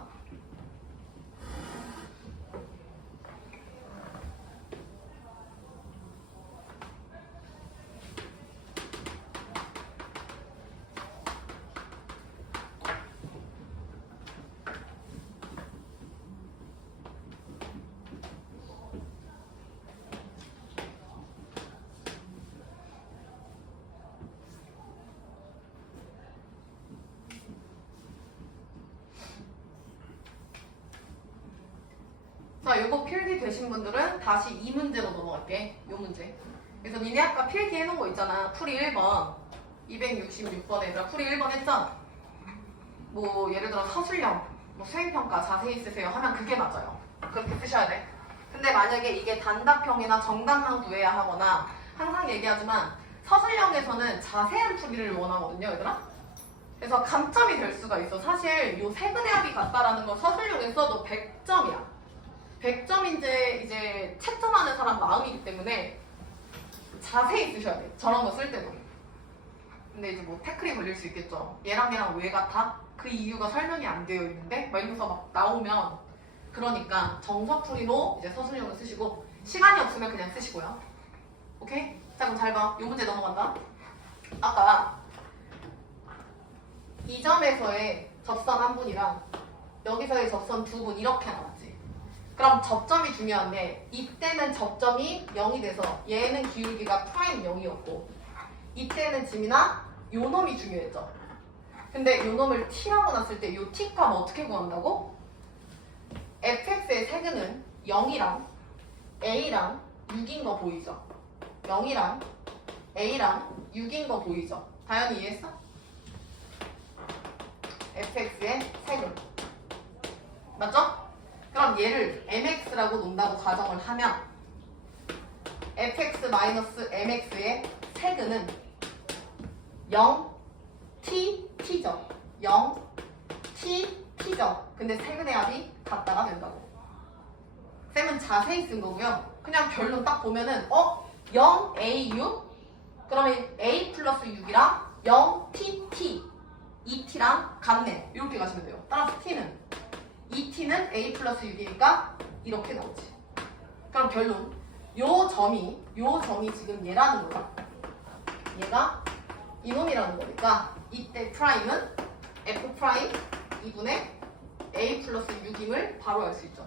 자, 요거 필기 되신 분들은 다시 이 문제로 넘어갈게. 요 문제. 그래서 니네 아까 필기 해놓은 거 있잖아. 풀이 1번. 266번에 얘들아 풀이 1번 했잖아. 뭐 예를 들어 서술형, 뭐 수행평가 자세히 쓰세요 하면 그게 맞아요. 그렇게 쓰셔야 돼. 근데 만약에 이게 단답형이나 정답만 구해야 하거나 항상 얘기하지만 서술형에서는 자세한 풀이를 원하거든요, 얘들아. 그래서 감점이 될 수가 있어. 사실 요 세근의 합이 같다라는 거 서술형에 써도 100점이야. 100점인데 이제 채점하는 사람 마음이기 때문에 자세히 쓰셔야 돼. 저런 거 쓸 때도. 근데 이제 뭐 태클이 걸릴 수 있겠죠. 얘랑 얘랑 왜 같아? 그 이유가 설명이 안 되어 있는데 막 이러면서 막 나오면 그러니까 정석풀이로 이제 서술형을 쓰시고 시간이 없으면 그냥 쓰시고요. 오케이? 자 그럼 잘 봐. 요 문제 넘어간다. 아까 이 점에서의 접선 한 분이랑 여기서의 접선 두 분 이렇게 나왔지. 그럼 접점이 중요한데 이때는 접점이 0이 돼서 얘는 기울기가 프라임 0이었고 이때는 지민아 요 놈이 중요했죠. 근데 요 놈을 t라고 놨을 때 요 t 값 어떻게 구한다고? fx의 세근은 0이랑 a랑 6인 거 보이죠? 0이랑 a랑 6인 거 보이죠? 다현이 이해했어? fx의 세근 맞죠? 그럼 얘를 mx라고 논다고 가정을 하면 fx-mx의 세근은 0t죠. 0t죠. 근데 세근의 합이 같다가 된다고. 쌤은 자세히 쓴 거고요. 그냥 결론 딱 보면은 0au 그러면 a 플러스 6이랑 0tt 2t랑 같네. 이렇게 가시면 돼요. 따라서 t는 2t는 a 플러스 6이니까 이렇게 나오지. 그럼 결론 요 점이 지금 얘라는 거야. 얘가 이놈이라는 거니까 이때 프라임은 f 프라임 2분의 a 플러스 6임을 바로 알 수 있죠.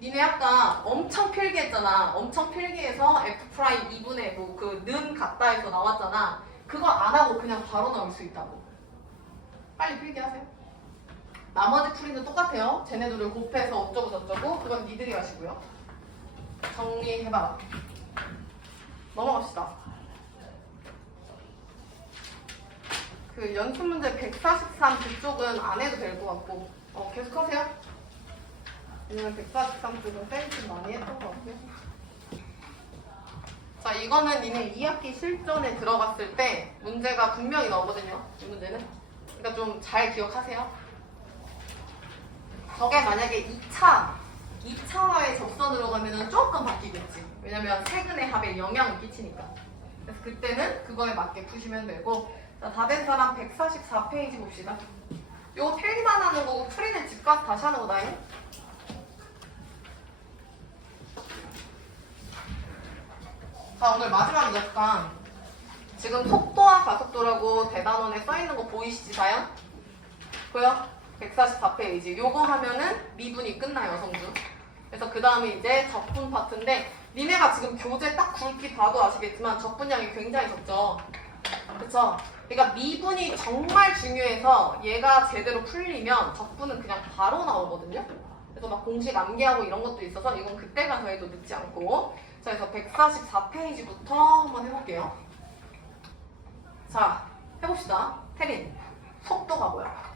니네 아까 엄청 필기했잖아. 엄청 필기해서 f 프라임 2분의 뭐 그 는 같다 해서 나왔잖아. 그거 안 하고 그냥 바로 나올 수 있다고. 빨리 필기하세요. 나머지 풀이는 똑같아요. 쟤네들을 곱해서 어쩌고 저쩌고 그건 니들이 하시고요. 정리해봐라. 넘어갑시다. 그 연습 문제 143 그쪽은 안 해도 될 것 같고 계속 하세요. 왜냐면 143 쪽은 쌤이 좀 많이 했던 것 같아요. 자 이거는 니네 2학기 실전에 들어갔을 때 문제가 분명히 나오거든요. 이 문제는. 그러니까 좀 잘 기억하세요. 저게 만약에 2차와의 접선으로 가면은 조금 바뀌겠지. 왜냐면 세근의 합에 영향을 끼치니까. 그래서 그때는 그거에 맞게 푸시면 되고. 자, 다 된 사람 144페이지 봅시다. 요거 틀리만 하는 거고 풀이는 집 가서 다시 하는 거다잉. 자, 오늘 마지막 이역강. 지금 속도와 가속도라고 대단원에 써있는 거 보이시지, 다연? 보여? 144페이지. 요거 하면은 미분이 끝나요, 성주. 그래서 그 다음에 이제 적분 파트인데, 니네가 지금 교재 딱 굵기 봐도 아시겠지만 적분량이 굉장히 적죠. 그쵸? 그러니까 미분이 정말 중요해서 얘가 제대로 풀리면 적분은 그냥 바로 나오거든요. 그래서 막 공식 암기하고 이런 것도 있어서 이건 그때 가서 해도 늦지 않고. 자, 그래서 144페이지부터 한번 해볼게요. 자, 해봅시다. 태린, 속도가 뭐야?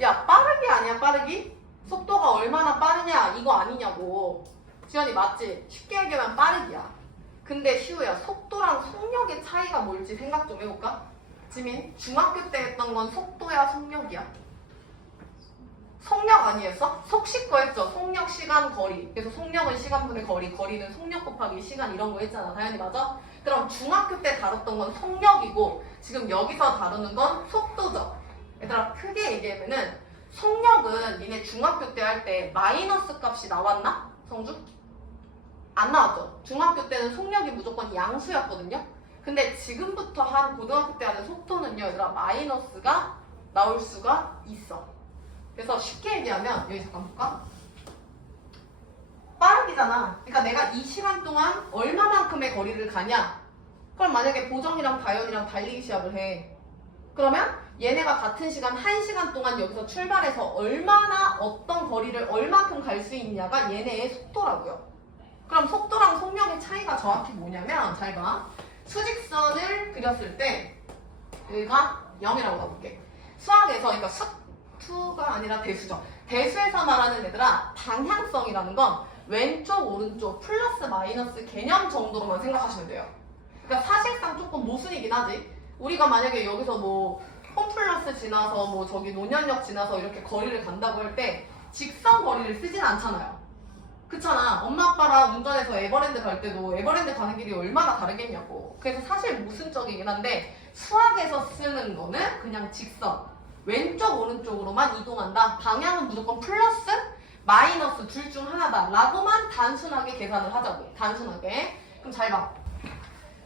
야, 빠르기 아니야, 빠르기? 속도가 얼마나 빠르냐, 이거 아니냐고. 지연이 맞지? 쉽게 얘기하면 빠르기야. 근데 시우야, 속도랑 속력의 차이가 뭘지 생각 좀 해볼까? 지민, 중학교 때 했던 건 속도야, 속력이야? 속력 아니었어? 속시거 했죠? 속력, 시간, 거리. 그래서 속력은 시간분의 거리, 거리는 속력 곱하기 시간 이런 거 했잖아. 다현이 맞아? 그럼 중학교 때 다뤘던 건 속력이고 지금 여기서 다루는 건 속도죠. 얘들아, 크게 얘기하면은 속력은 니네 중학교 때 할 때 마이너스 값이 나왔나? 성주? 안 나왔죠? 중학교 때는 속력이 무조건 양수였거든요? 근데 지금부터 한 고등학교 때 하는 속도는요, 얘들아, 마이너스가 나올 수가 있어. 그래서 쉽게 얘기하면, 여기 잠깐 볼까? 빠르기잖아. 그러니까 내가 이 시간 동안 얼마만큼의 거리를 가냐? 그럼 만약에 보정이랑 다현이랑 달리기 시합을 해. 그러면 얘네가 같은 시간 1시간 동안 여기서 출발해서 얼마나 어떤 거리를 얼만큼 갈 수 있냐가 얘네의 속도라고요. 그럼 속도랑 속력의 차이가 정확히 뭐냐면, 잘 봐. 수직선을 그렸을 때 여기가 0이라고 가볼게. 수학에서, 그러니까 수가 아니라 대수죠. 대수에서 말하는 얘들아, 방향성이라는 건 왼쪽 오른쪽 플러스 마이너스 개념 정도로만 생각하시면 돼요. 그러니까 사실상 조금 모순이긴 하지. 우리가 만약에 여기서 뭐 홈플러스 지나서 뭐 저기 논현역 지나서 이렇게 거리를 간다고 할 때 직선 거리를 쓰진 않잖아요. 그렇잖아. 엄마 아빠랑 운전해서 에버랜드 갈 때도 에버랜드 가는 길이 얼마나 다르겠냐고. 그래서 사실 모순적이긴 한데 수학에서 쓰는 거는 그냥 직선, 왼쪽 오른쪽으로만 이동한다. 방향은 무조건 플러스 마이너스 둘 중 하나다 라고만 단순하게 계산을 하자고. 단순하게. 그럼 잘 봐.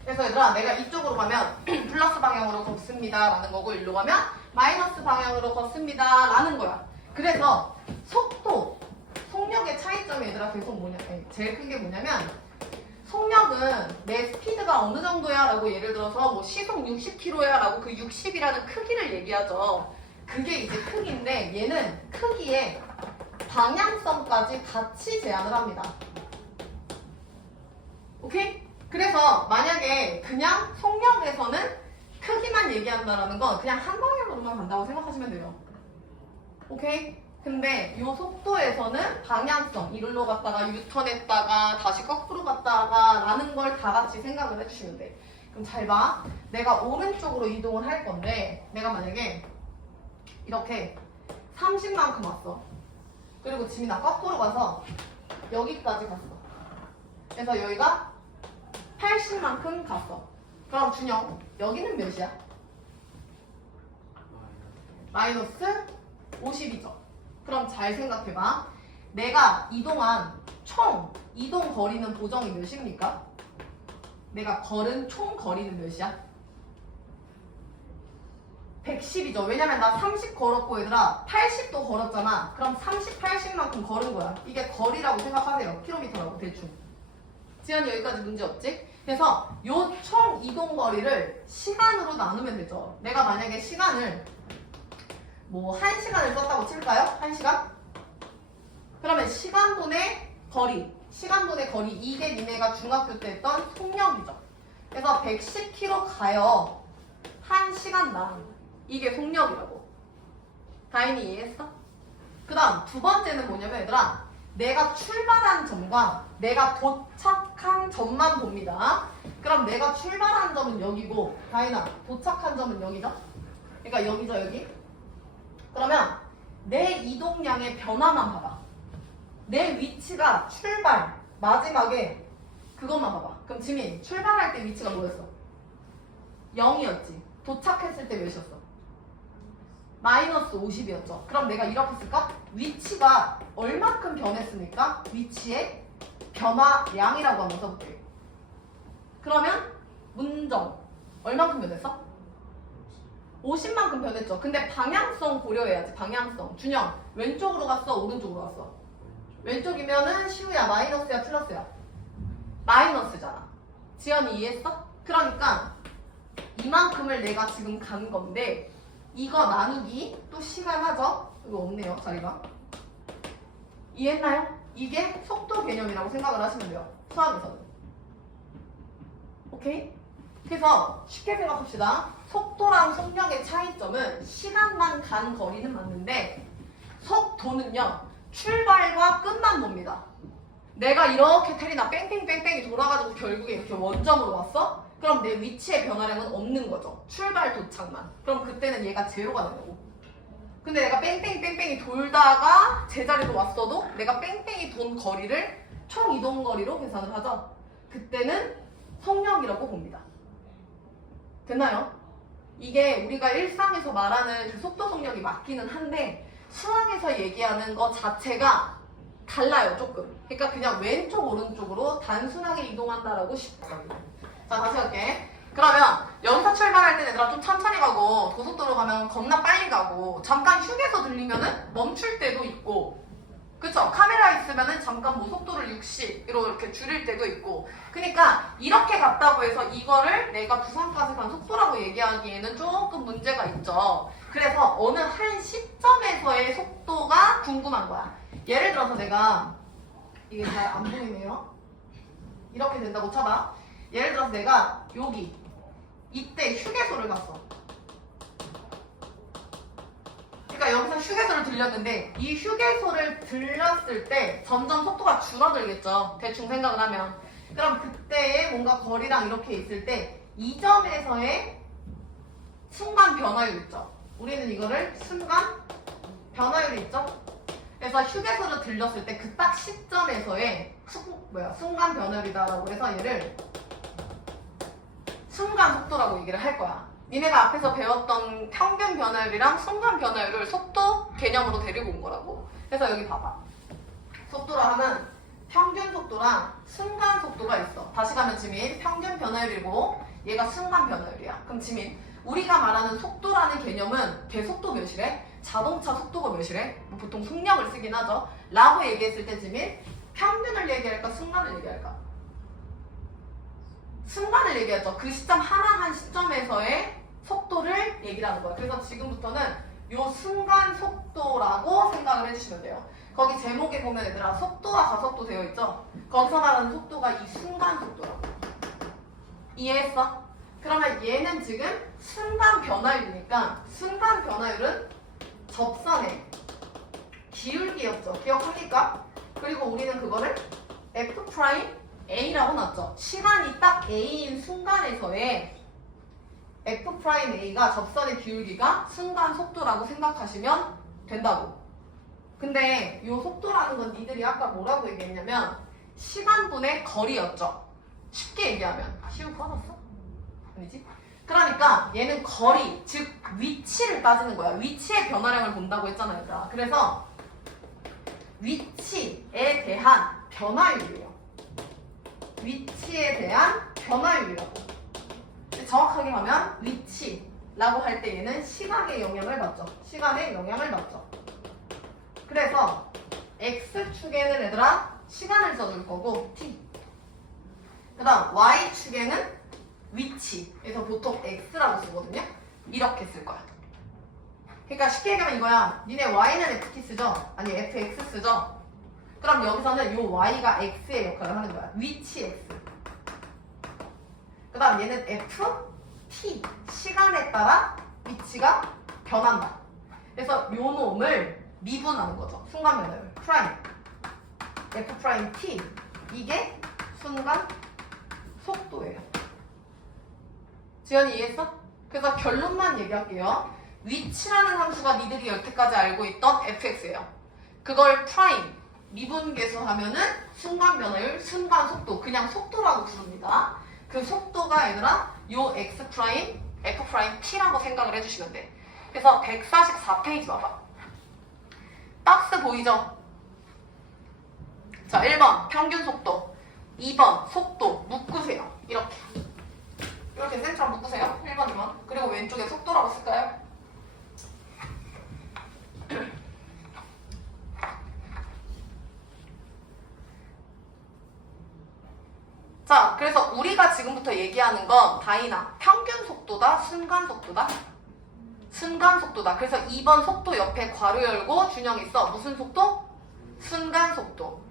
그래서 얘들아, 내가 이쪽으로 가면 플러스 방향으로 걷습니다 라는 거고, 일로 가면 마이너스 방향으로 걷습니다 라는 거야. 그래서 속도, 속력의 차이점이 얘들아 계속 뭐냐, 제일 큰 게 뭐냐면, 속력은 내 스피드가 어느 정도야 라고 예를 들어서 뭐 시속 60km야 라고 그 60이라는 크기를 얘기하죠. 그게 이제 크기인데, 얘는 크기에 방향성까지 같이 제한을 합니다. 오케이? 그래서 만약에 그냥 속력에서는 크기만 얘기한다라는 건 그냥 한 방향으로만 간다고 생각하시면 돼요. 오케이? 근데 이 속도에서는 방향성, 이리로 갔다가 유턴했다가 다시 거꾸로 갔다가 라는 걸 다 같이 생각을 해주시면 돼. 그럼 잘 봐. 내가 오른쪽으로 이동을 할 건데, 내가 만약에 이렇게 30만큼 왔어. 그리고 지민아 거꾸로 가서 여기까지 갔어. 그래서 여기가 80만큼 갔어. 그럼 준영, 여기는 몇이야? 마이너스 50이죠. 그럼 잘 생각해봐. 내가 이동한 총 이동 거리는 보정이 몇입니까? 내가 걸은 총 거리는 몇이야? 110이죠. 왜냐면 나 30 걸었고 얘들아 80도 걸었잖아. 그럼 30, 80만큼 걸은 거야. 이게 거리라고 생각하세요. 킬로미터라고 대충. 지연이 여기까지 문제 없지? 그래서 요 총 이동 거리를 시간으로 나누면 되죠. 내가 만약에 시간을 뭐 1시간을 썼다고 칠까요? 1시간? 그러면 시간분의 거리, 시간분의 거리, 이게 니네가 중학교 때 했던 속력이죠. 그래서 110km 가요. 1시간당. 이게 속력이라고. 다인이 이해했어? 그 다음 두 번째는 뭐냐면 얘들아, 내가 출발한 점과 내가 도착한 점만 봅니다. 그럼 내가 출발한 점은 여기고, 다인아 도착한 점은 여기죠? 그러니까 여기죠, 여기? 그러면 내 이동량의 변화만 봐봐. 내 위치가 출발 마지막에 그것만 봐봐. 그럼 지민 출발할 때 위치가 뭐였어? 0이었지. 도착했을 때 몇이었어? 마이너스 50이었죠. 그럼 내가 이렇게 쓸까? 위치가 얼마큼 변했으니까 위치의 변화량이라고 한번 써볼게. 그러면 문정 얼마큼 변했어? 50만큼 변했죠. 근데 방향성 고려해야지. 방향성. 준영 왼쪽으로 갔어? 오른쪽으로 갔어? 왼쪽이면은 시우야 마이너스야 플러스야? 마이너스잖아. 지연이 이해했어? 그러니까 이만큼을 내가 지금 간 건데 이거 나누기 또 시간 하죠? 이거 없네요 자리가. 이해했나요? 이게 속도 개념이라고 생각을 하시면 돼요. 수학에서는. 오케이? 그래서 쉽게 생각합시다. 속도랑 속력의 차이점은 시간만 간 거리는 맞는데 속도는요 출발과 끝만 봅니다. 내가 이렇게 테리나 뺑뺑뺑뺑이 돌아가지고 결국에 이렇게 원점으로 왔어? 그럼 내 위치의 변화량은 없는 거죠. 출발 도착만. 그럼 그때는 얘가 제로가 되는 거고. 근데 내가 뺑뺑뺑뺑이 돌다가 제자리로 왔어도 내가 뺑뺑이 돈 거리를 총 이동 거리로 계산을 하죠. 그때는 속력이라고 봅니다. 됐나요? 이게 우리가 일상에서 말하는 그 속도 속력이 맞기는 한데 수학에서 얘기하는 것 자체가 달라요 조금. 그러니까 그냥 왼쪽 오른쪽으로 단순하게 이동한다라고 싶어요. 자 다시 할게. 그러면 여기서 출발할 때 얘들아 좀 천천히 가고 고속도로 가면 겁나 빨리 가고 잠깐 휴게소 들리면은 멈출 때도 있고 그쵸? 카메라 있으면은 잠깐 뭐 속도를 60으로 이렇게 줄일 때도 있고 그러니까 이렇게 갔다고 해서 이거를 내가 부산까지 간 속도라고 얘기하기에는 조금 문제가 있죠. 그래서 어느 한 시점에서의 속도가 궁금한 거야. 예를 들어서 내가 이게 잘 안 보이네요. 이렇게 된다고 쳐봐. 예를 들어서 내가 여기 이때 휴게소를 갔어. 그러니까 여기서 휴게소를 들렸는데 이 휴게소를 들렸을 때 점점 속도가 줄어들겠죠. 대충 생각을 하면. 그럼 그때의 뭔가 거리랑 이렇게 있을 때 이 점에서의 순간 변화율 있죠. 우리는 이거를 순간 변화율이 있죠. 그래서 휴게소를 들렸을 때 그 딱 시점에서의 순간 변화율이다라고 해서 얘를 순간 속도라고 얘기를 할 거야. 니네가 앞에서 배웠던 평균 변화율이랑 순간 변화율을 속도 개념으로 데리고 온 거라고. 그래서 여기 봐봐. 속도라 하면 평균 속도랑 순간 속도가 있어. 다시 가면 지민 평균 변화율이고 얘가 순간 변화율이야. 그럼 지민 우리가 말하는 속도라는 개념은 계속도 몇이래? 자동차 속도가 몇이래? 뭐 보통 속력을 쓰긴 하죠. 라고 얘기했을 때 지민 평균을 얘기할까 순간을 얘기할까? 순간을 얘기하죠. 그 시점 하나한 시점에서의 속도를 얘기를 하는 거예요. 그래서 지금부터는 요 순간 속도라고 생각을 해주시면 돼요. 거기 제목에 보면 얘들아 속도와 가속도 되어 있죠. 거기서 말하는 속도가 이 순간 속도라고. 이해했어? 그러면 얘는 지금 순간 변화율이니까 순간 변화율은 접선의 기울기였죠. 기억합니까? 그리고 우리는 그거를 F'A라고 놨죠. 시간이 딱 A인 순간에서의 F'A가 접선의 기울기가 순간 속도라고 생각하시면 된다고. 근데 이 속도라는 건 니들이 아까 뭐라고 얘기했냐면 시간분의 거리였죠. 쉽게 얘기하면 시우 풀어놨어? 아니지? 그러니까 얘는 거리, 즉 위치를 따지는 거야. 위치의 변화량을 본다고 했잖아요. 얘들아. 그래서 위치에 대한 변화율이에요. 위치에 대한 변화율이라고. 정확하게 하면 위치라고 할 때 얘는 시간에 영향을 받죠. 시간에 영향을 받죠. 그래서 X축에는 얘들아 시간을 써줄 거고 T. 그 다음 Y축에는 위치. 그래서 보통 X라고 쓰거든요. 이렇게 쓸 거야. 그러니까 쉽게 얘기하면 이거야. 니네 Y는 FT 쓰죠? 아니 FX 쓰죠? 그럼 여기서는 요 Y가 X의 역할을 하는 거야. 위치 X. 그 다음 얘는 F, T. 시간에 따라 위치가 변한다. 그래서 요 놈을 미분하는 거죠. 순간 변화율. 프라임. F 프라임 T. 이게 순간 속도예요. 지연이 이해했어? 그래서 결론만 얘기할게요. 위치라는 함수가 니들이 여태까지 알고 있던 fx예요. 그걸 프라임, 미분계수 하면은 순간 변화율, 순간 속도, 그냥 속도라고 부릅니다. 그 속도가 얘들아 요 x 프라임, f 프라임 t라고 생각을 해주시면 돼. 그래서 144페이지 봐봐. 박스 보이죠? 자, 1번 평균 속도, 2번 속도 묶으세요. 이렇게 쌤처럼 묶으세요. 1번, 2번. 그리고 왼쪽에 속도라고 쓸까요? 자, 그래서 우리가 지금부터 얘기하는 건 다이나 평균 속도다, 순간 속도다? 순간 속도다. 그래서 2번 속도 옆에 괄호 열고 준영 있어. 무슨 속도? 순간 속도.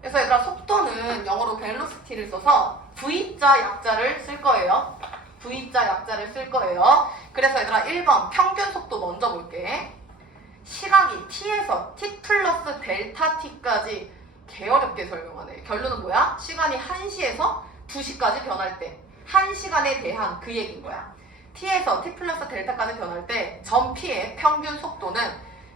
그래서 얘들아 속도는 영어로 velocity를 써서 V자 약자를 쓸 거예요. V자 약자를 쓸 거예요. 그래서 얘들아 1번 평균 속도 먼저 볼게. 시각이 t에서 t 플러스 델타 t까지 개어렵게 설명하네. 결론은 뭐야? 시간이 1시에서 2시까지 변할 때 1시간에 대한 그 얘기인 거야. t에서 t 플러스 델타까지 변할 때 점 p의 평균 속도는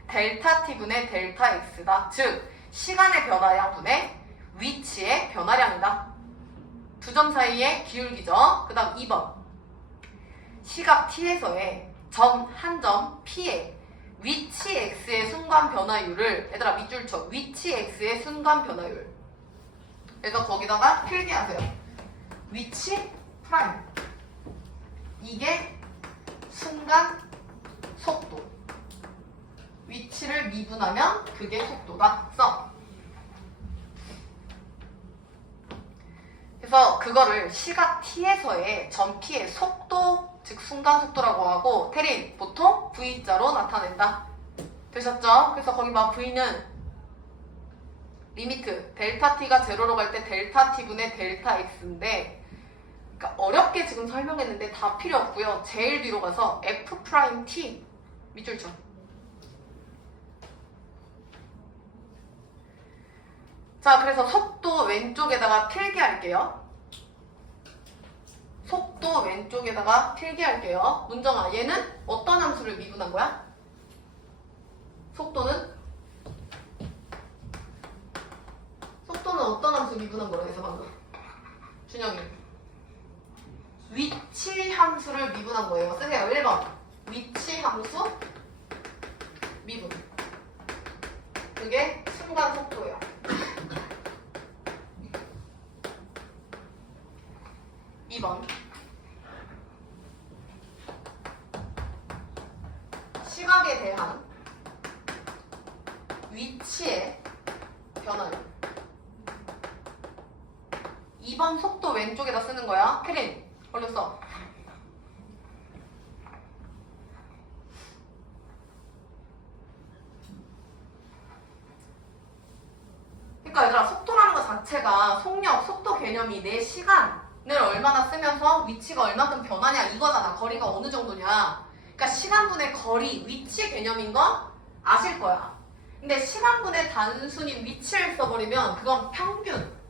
델타 t분의 델타 x다. 즉 시간의 변화량 분의 위치의 변화량이다. 두 점 사이의 기울기죠. 그 다음 2번 시각 t에서의 점 한 점 p의 위치 x의 순간 변화율을 얘들아 밑줄 쳐. 위치 x의 순간 변화율. 그래서 거기다가 필기하세요. 위치 프라임. 이게 순간 속도. 위치를 미분하면 그게 속도다. 써. 그래서 그거를 시각 t에서의 점 p의 속도, 즉 순간 속도라고 하고 테린 보통 V자로 나타낸다. 되셨죠? 그래서 거기 봐. V는 리미트 델타 t가 제로로 갈 때 델타 t분의 델타 x인데, 그러니까 어렵게 지금 설명했는데 다 필요 없고요. 제일 뒤로 가서 f 프라임 t 밑줄 쳐. 자, 그래서 속도 왼쪽에다가 필기할게요. 속도 왼쪽에다가 필기할게요. 문정아, 얘는 어떤 함수를 미분한 거야? 속도는 어떤 함수 미분한 거라 해서 방금? 준영이. 위치 함수를 미분한 거예요. 쓰세요. 1번. 위치 함수 미분. 그게 순간 속도예요. 2번. 시각에 대한 위치의 변화율. 2번 속도 왼쪽에다 쓰는 거야. 캐린, 얼른 써. 그러니까 얘들아 속도라는 것 자체가 속력, 속도 개념이 내 시간을 얼마나 쓰면서 위치가 얼마큼 변하냐 이거잖아. 거리가 어느 정도냐. 그러니까 시간분의 거리, 위치 개념인 건 아실 거야. 근데 시간분의 단순히 위치를 써버리면 그건 평균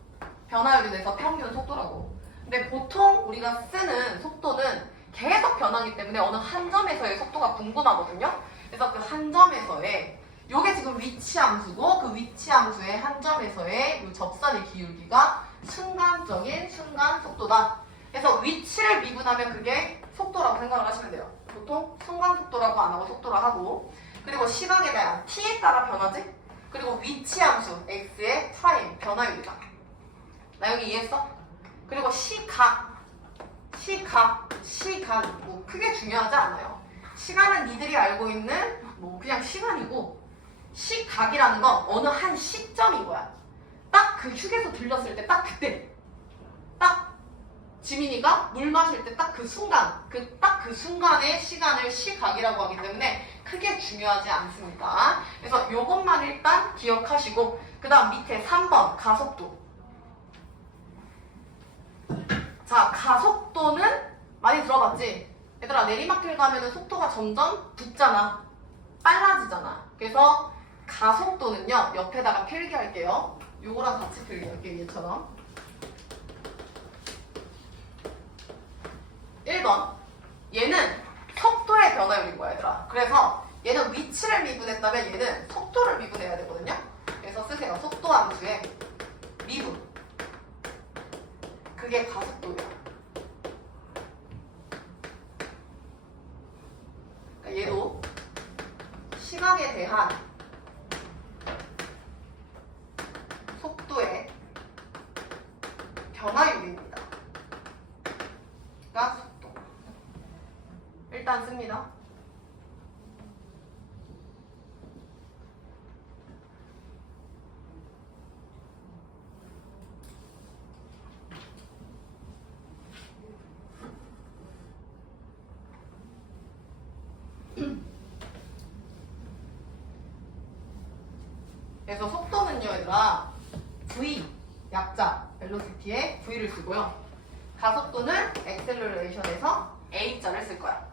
변화율이 돼서 평균 속도라고. 근데 보통 우리가 쓰는 속도는 계속 변하기 때문에 어느 한 점에서의 속도가 궁금하거든요. 그래서 그 한 점에서의 요게 지금 위치 함수고, 그 위치 함수의 한 점에서의 이 접선의 기울기가 순간적인 순간 속도다. 그래서 위치를 미분하면 그게 속도라고 생각을 하시면 돼요. 보통 순간 속도라고 안 하고 속도라 하고, 그리고 시간에 대한 t에 따라 변하지? 그리고 위치 함수 x의 프라임 변화율이다. 나 여기 이해했어? 그리고 시각 뭐 크게 중요하지 않아요. 시간은 니들이 알고 있는 뭐 그냥 시간이고, 시각이라는 건 어느 한 시점인 거야. 딱 그 휴게소 들렸을 때 딱 그때, 딱 지민이가 물 마실 때 딱 그 순간, 딱 그 순간의 시간을 시각이라고 하기 때문에 크게 중요하지 않습니다. 그래서 요것만 일단 기억하시고, 그 다음 밑에 3번 가속도. 자, 가속도는 많이 들어봤지? 얘들아, 내리막길 가면은 속도가 점점 붙잖아. 빨라지잖아. 그래서 가속도는요, 옆에다가 필기할게요. 요거랑 같이 필기할게요, 얘처럼. 1번. 얘는 속도의 변화율인 거야, 얘들아. 그래서 얘는 위치를 미분했다면 얘는 속도를 미분해야 되거든요. 절대값의 미분. 그게 가속도예요. 그러니까 얘도 시각에 대한 속도의 변화율입니다. 가속도. 일단 씁니다. 그래서 속도는요, 얘들아, V 약자 velocity에 V를 쓰고요. 가속도는 acceleration에서 A자를 쓸 거야.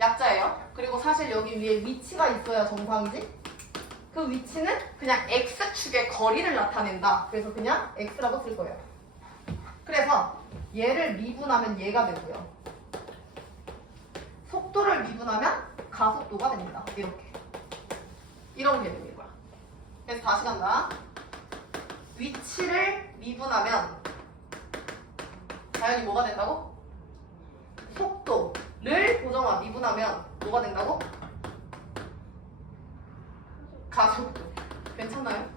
약자예요. 그리고 사실 여기 위에 위치가 있어야 정상이지? 그 위치는 그냥 X축의 거리를 나타낸다. 그래서 그냥 X라고 쓸 거예요. 그래서 얘를 미분하면 얘가 되고요. 속도를 미분하면 가속도가 됩니다. 이렇게. 이런 개념인 거야. 그래서 다시 간다. 위치를 미분하면 당연히 뭐가 된다고? 속도를 고정화 미분하면 뭐가 된다고? 가속도. 괜찮나요?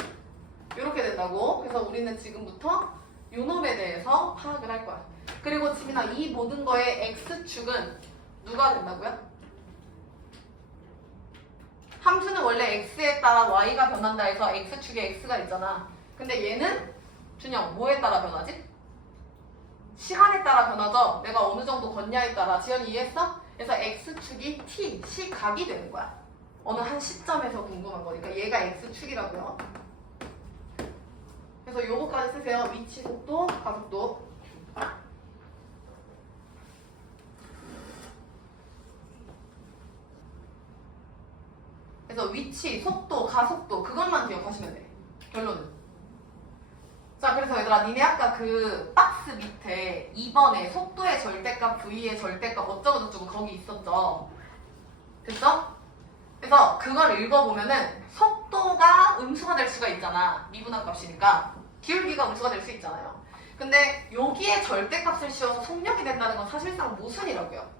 이렇게 된다고. 그래서 우리는 지금부터 요 놈에 대해서 파악을 할 거야. 그리고 지민아, 이 모든 거의 X축은 누가 된다고요? 함수는 원래 x에 따라 y가 변한다 해서 x축에 x가 있잖아. 근데 얘는 준영 뭐에 따라 변하지? 시간에 따라 변하죠. 내가 어느 정도 걷냐에 따라. 지연이 이해했어? 그래서 x축이 t, 시각이 되는 거야. 어느 한 시점에서 궁금한 거니까 얘가 x축이라고요. 그래서 요거까지 쓰세요. 위치, 속도, 가속도. 그래서 위치, 속도, 가속도 그것만 기억하시면 돼. 결론은. 자, 그래서 얘들아, 니네 아까 그 박스 밑에 2번에 속도의 절대값, V의 절대값 어쩌고저쩌고 거기 있었죠. 됐어? 그래서 그걸 읽어보면은 속도가 음수가 될 수가 있잖아. 미분한 값이니까. 기울기가 음수가 될 수 있잖아요. 근데 여기에 절대값을 씌워서 속력이 된다는 건 사실상 모순이라고요.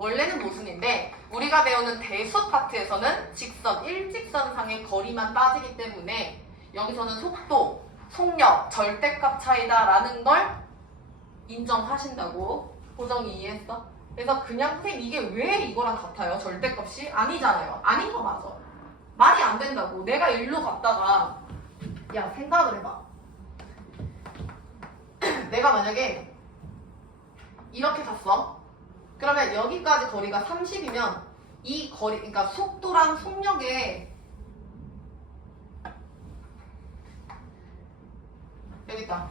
원래는 모순인데 우리가 배우는 대수 파트에서는 직선, 일직선상의 거리만 따지기 때문에 여기서는 속도, 속력, 절대값 차이다라는 걸 인정하신다고. 고정이 이해했어? 그래서 그냥 선생님 이게 왜 이거랑 같아요? 절대값이? 아니잖아요. 아닌 거 맞아. 말이 안 된다고. 내가 일로 갔다가 야, 생각을 해봐. 내가 만약에 이렇게 갔어. 그러면 여기까지 거리가 30이면 이 거리, 그러니까 속도랑 속력의 여기 있다.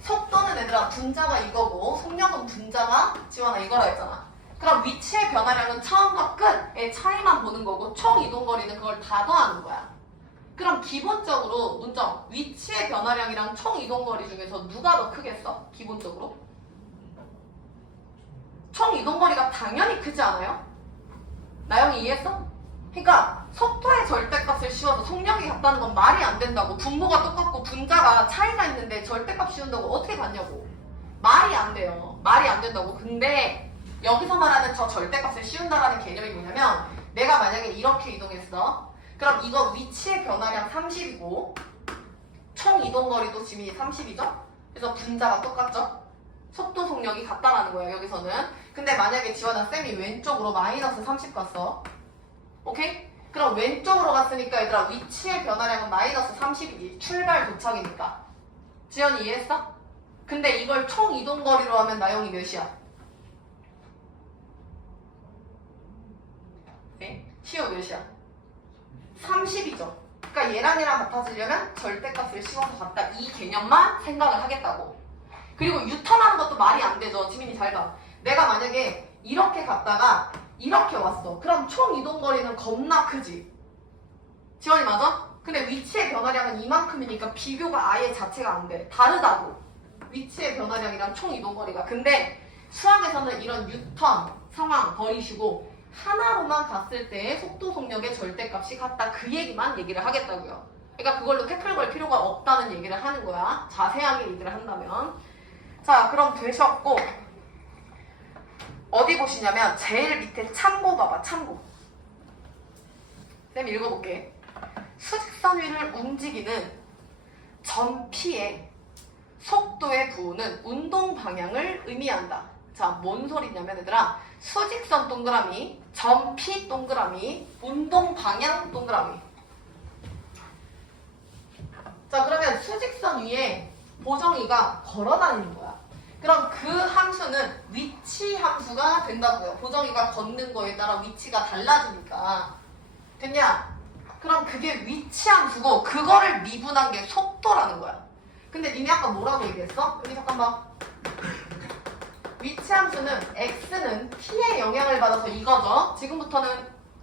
속도는 얘들아 분자가 이거고 속력은 분자가 지원아 이거라 했잖아. 그럼 위치의 변화량은 처음과 끝의 차이만 보는 거고 총 이동거리는 그걸 다 더하는 거야. 그럼 기본적으로 문정 위치의 변화량이랑 총 이동거리 중에서 누가 더 크겠어? 기본적으로? 총 이동거리가 당연히 크지 않아요? 나영이 이해했어? 그러니까 속도의 절대값을 씌워서 속력이 같다는 건 말이 안 된다고. 분모가 똑같고 분자가 차이가 있는데 절대값 씌운다고 어떻게 같냐고. 말이 안 돼요. 말이 안 된다고. 근데 여기서 말하는 저 절대값을 씌운다라는 개념이 뭐냐면 내가 만약에 이렇게 이동했어. 그럼 이거 위치의 변화량 30이고 총 이동거리도 지민이 30이죠? 그래서 분자가 똑같죠? 속도 속력이 같다라는 거예요. 여기서는. 근데 만약에 지원아 쌤이 왼쪽으로 마이너스 30 갔어. 오케이? 그럼 왼쪽으로 갔으니까 얘들아 위치의 변화량은 마이너스 30이지. 출발 도착이니까. 지연이 이해했어? 근데 이걸 총 이동거리로 하면 나영이 몇이야? 네? 시호 몇이야? 30이죠. 그러니까 얘랑 얘랑 같아지려면 절대값을 씌워서 같다. 이 개념만 생각을 하겠다고. 그리고 유턴하는 것도 말이 안 되죠. 지민이 잘 봐. 내가 만약에 이렇게 갔다가 이렇게 왔어. 그럼 총 이동거리는 겁나 크지. 지원이 맞아? 근데 위치의 변화량은 이만큼이니까 비교가 아예 자체가 안 돼. 다르다고. 위치의 변화량이랑 총 이동거리가. 근데 수학에서는 이런 유턴 상황 버리시고 하나로만 갔을 때의 속도 속력의 절대값이 같다. 그 얘기만 얘기를 하겠다고요. 그러니까 그걸로 태클 걸 필요가 없다는 얘기를 하는 거야. 자세하게 얘기를 한다면. 자, 그럼 되셨고 어디 보시냐면 제일 밑에 참고 봐봐. 참고. 쌤 읽어볼게. 수직선 위를 움직이는 전피의 속도의 부호는 운동 방향을 의미한다. 자, 뭔 소리냐면 얘들아, 수직선 동그라미, 전피 동그라미, 운동 방향 동그라미. 자, 그러면 수직선 위에 보정이가 걸어다니는 거야. 그럼 그 함수는 위치 함수가 된다고요. 보정이가 걷는 거에 따라 위치가 달라지니까. 됐냐? 그럼 그게 위치 함수고 그거를 미분한 게 속도라는 거야. 근데 니네 아까 뭐라고 얘기했어? 여기 잠깐만. 위치 함수는 x는 t의 영향을 받아서 이거죠. 지금부터는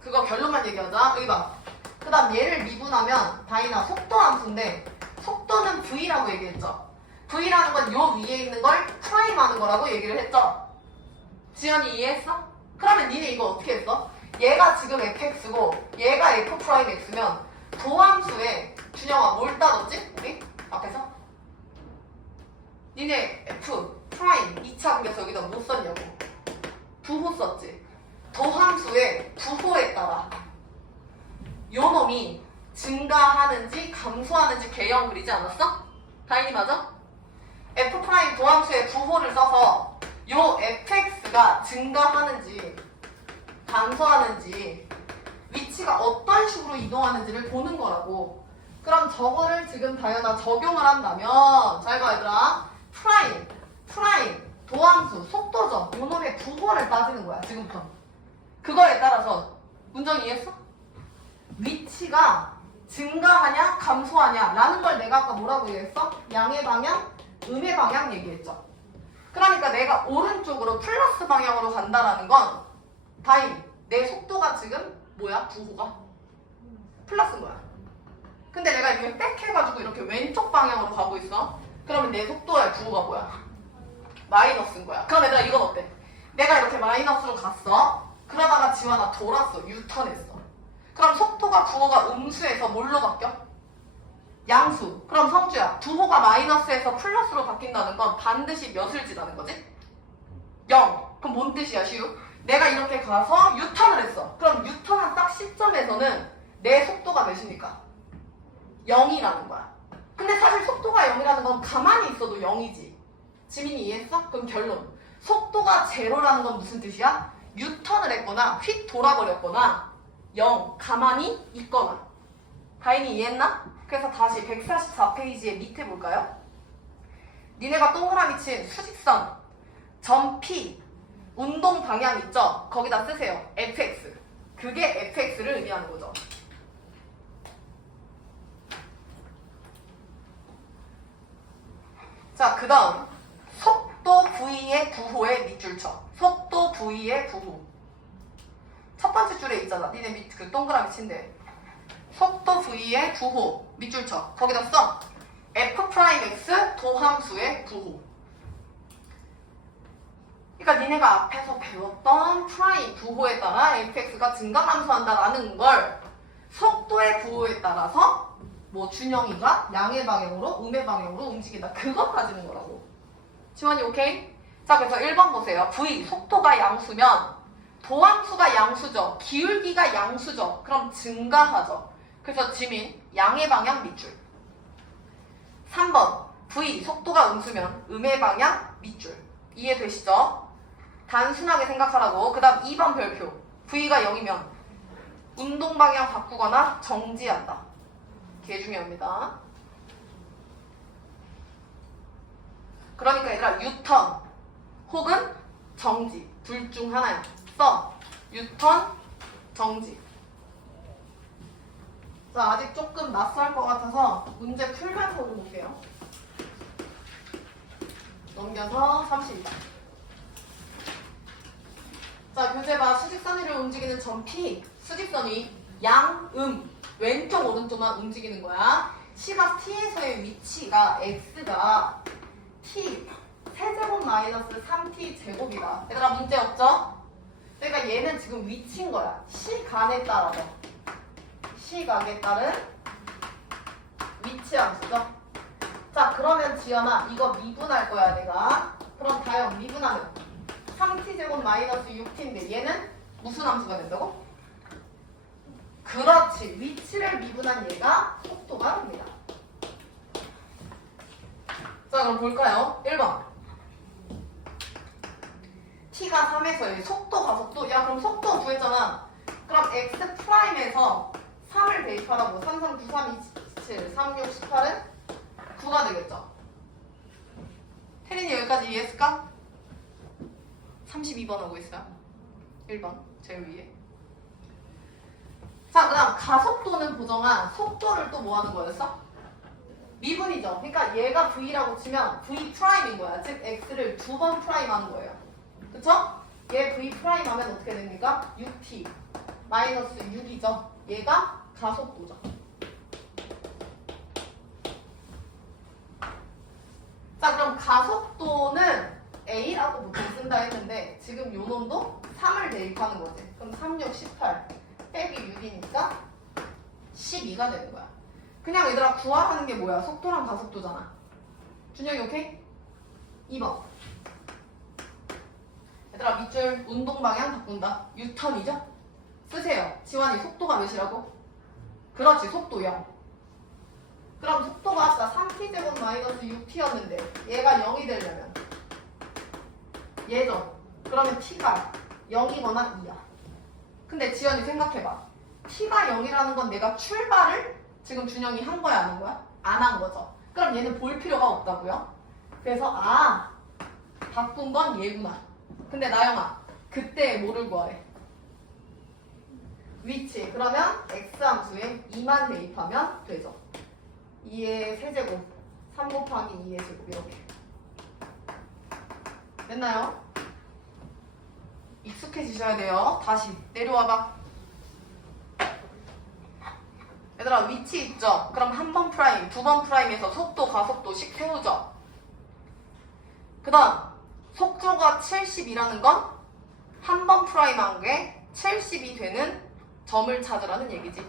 그거 결론만 얘기하자. 여기 봐. 그 다음 얘를 미분하면 다이나 속도 함수인데 속도는 v라고 얘기했죠. v라는 건 요 위에 있는 걸 프라임 하는 거라고 얘기를 했죠. 지연이 이해했어? 그러면 니네 이거 어떻게 했어? 얘가 지금 fx고 얘가 f 프라임 x면 도함수에 준영아 뭘 따졌지? 우리 앞에서? 니네 f 프라임 2차 그래서 여기다 뭐 썼냐고. 부호 썼지. 도함수의 부호에 따라 요 놈이 증가하는지 감소하는지 개형 그리지 않았어? 다인이 맞아? f 프라임 도함수의 부호를 써서 요 fx가 증가하는지 감소하는지 위치가 어떤 식으로 이동하는지를 보는 거라고. 그럼 저거를 지금 다현아 적용을 한다면 잘 봐 얘들아. 프라임, 도함수, 속도죠. 요놈의 부호를 따지는 거야 지금부터. 그거에 따라서 문정 이해했어? 위치가 증가하냐 감소하냐 라는 걸 내가 아까 뭐라고 얘기했어? 양의 방향, 음의 방향 얘기했죠. 그러니까 내가 오른쪽으로 플러스 방향으로 간다라는 건 다임, 내 속도가 지금 뭐야? 부호가? 플러스인 거야. 근데 내가 이렇게 백 해가지고 이렇게 왼쪽 방향으로 가고 있어. 그러면 내 속도의 부호가 뭐야? 마이너스인 거야. 그럼 얘들아 이건 어때? 내가 이렇게 마이너스로 갔어. 그러다가 지원아 돌았어. 유턴했어. 그럼 속도가 부호가 음수에서 뭘로 바뀌어? 양수. 그럼 성주야, 부호가 마이너스에서 플러스로 바뀐다는 건 반드시 몇을 지나는 거지? 0. 그럼 뭔 뜻이야, 시우? 내가 이렇게 가서 유턴을 했어. 그럼 유턴한 딱 시점에서는 내 속도가 몇입니까? 0이라는 거야. 근데 사실 속도가 0이라는 건 가만히 있어도 0이지. 지민이 이해했어? 그럼 결론. 속도가 제로라는 건 무슨 뜻이야? 유턴을 했거나 휙 돌아버렸거나 0, 가만히 있거나. 다인이 이해했나? 그래서 다시 144페이지의 밑에 볼까요? 니네가 동그라미 친 수직선, 점 P, 운동 방향 있죠? 거기다 쓰세요. fx. 그게 fx를 의미하는 거죠. 자, 그 다음 속도 v의 부호의 밑줄 쳐. 속도 v의 부호. 첫 번째 줄에 있잖아. 니네 그 동그라미 친데. 속도 v의 부호 밑줄 쳐. 거기다 써. f'x 도함수의 부호. 그러니까 니네가 앞에서 배웠던 프라임 부호에 따라 fx가 증가 감소한다라는 걸 속도의 부호에 따라서 뭐 준영이가 양의 방향으로 음의 방향으로 움직인다. 그거 가지는 거라고. 지원이 오케이? 자, 그래서 1번 보세요. v 속도가 양수면 도함수가 양수죠. 기울기가 양수죠. 그럼 증가하죠. 그래서 지민 양의 방향 밑줄. 3번 v 속도가 음수면 음의 방향 밑줄. 이해되시죠? 단순하게 생각하라고. 그 다음 2번 별표. v가 0이면 운동 방향 바꾸거나 정지한다. 개 중요합니다. 그러니까 얘들아 유턴 혹은 정지 둘 중 하나야. 써. 유턴, 정지. 자, 아직 조금 낯설 것 같아서 문제 풀면서 좀 볼게요. 넘겨서 32번. 자, 교재 봐. 수직선 위를 움직이는 점 P. 수직선이 양, 왼쪽, 오른쪽만 움직이는 거야. 시각 T에서의 위치가 X가 T 세제곱 마이너스 3T 제곱이다. 얘들아 문제 없죠? 그러니까 얘는 지금 위치인 거야. 시간에 따라서. 시각에 따른 위치 함수죠? 자, 그러면 지연아, 이거 미분할 거야, 내가. 그럼 다영, 미분하면 3t제곱 마이너스 6t인데 얘는 무슨 함수가 된다고? 그렇지. 위치를 미분한 얘가 속도가 됩니다. 자, 그럼 볼까요? 1번. t가 3에서 속도, 가속도. 야, 그럼 속도 구했잖아. 그럼 x'에서 3을 대입하라고. 3, 3, 9, 3, 2, 7, 3, 6, 18은 9가 되겠죠. 태린이 여기까지 이해했을까? 32번 하고 있어요. 1번 제일 위에. 자, 그 다음 가속도는 보정한 속도를 또 뭐 하는 거였어? 미분이죠. 그러니까 얘가 v라고 치면 v 프라임인 거야. 즉 x를 2번 프라임 하는 거예요. 그쵸? 얘 v 프라임 하면 어떻게 됩니까? 6t 마이너스 6이죠. 얘가 가속도죠. 자, 그럼 가속도는 a라고 보통 쓴다 했는데 지금 요 놈도 3을 대입하는 거지. 그럼 3, 6, 18 빼기 6이니까 12가 되는 거야. 그냥 얘들아 구하라는 게 뭐야? 속도랑 가속도잖아. 준영이 오케이? 2번. 얘들아 밑줄 운동 방향 바꾼다. 유턴이죠? 쓰세요. 지환이 속도가 몇이라고? 그렇지, 속도 0. 그럼 속도가 아까 3t제곱 마이너스 6t였는데 얘가 0이 되려면 얘죠. 그러면 t가 0이거나 2야. 근데 지연이 생각해봐. t가 0이라는 건 내가 출발을 지금 준영이 한 거야, 안 한 거야? 안 한 거죠. 그럼 얘는 볼 필요가 없다고요? 그래서 바꾼 건 얘구나. 근데 나영아, 그때 뭐를 구하래? 위치. 그러면 x함수에 2만 대입하면 되죠. 2의 세제곱 3 곱하기 2의 제곱 이렇게 됐나요? 익숙해지셔야 돼요. 다시 내려와봐. 얘들아 위치 있죠? 그럼 한 번 프라임, 두 번 프라임에서 속도, 가속도씩 세우죠. 그 다음 속도가 70이라는 건 한 번 프라임 한 게 70이 되는 점을 찾으라는 얘기지.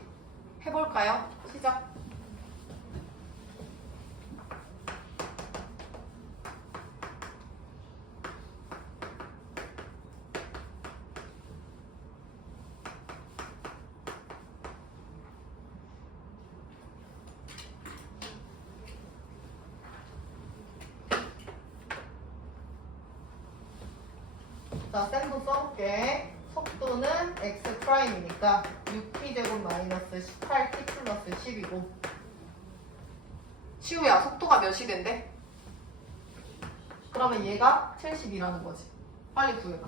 해볼까요? 시작. 자, 쌤도 써볼게. 속도는 x 프라임이니까 6t제곱 마이너스 18t 플러스 10이고 시우야, 속도가 몇이 된대? 그러면 얘가 70이라는 거지. 빨리 구해봐.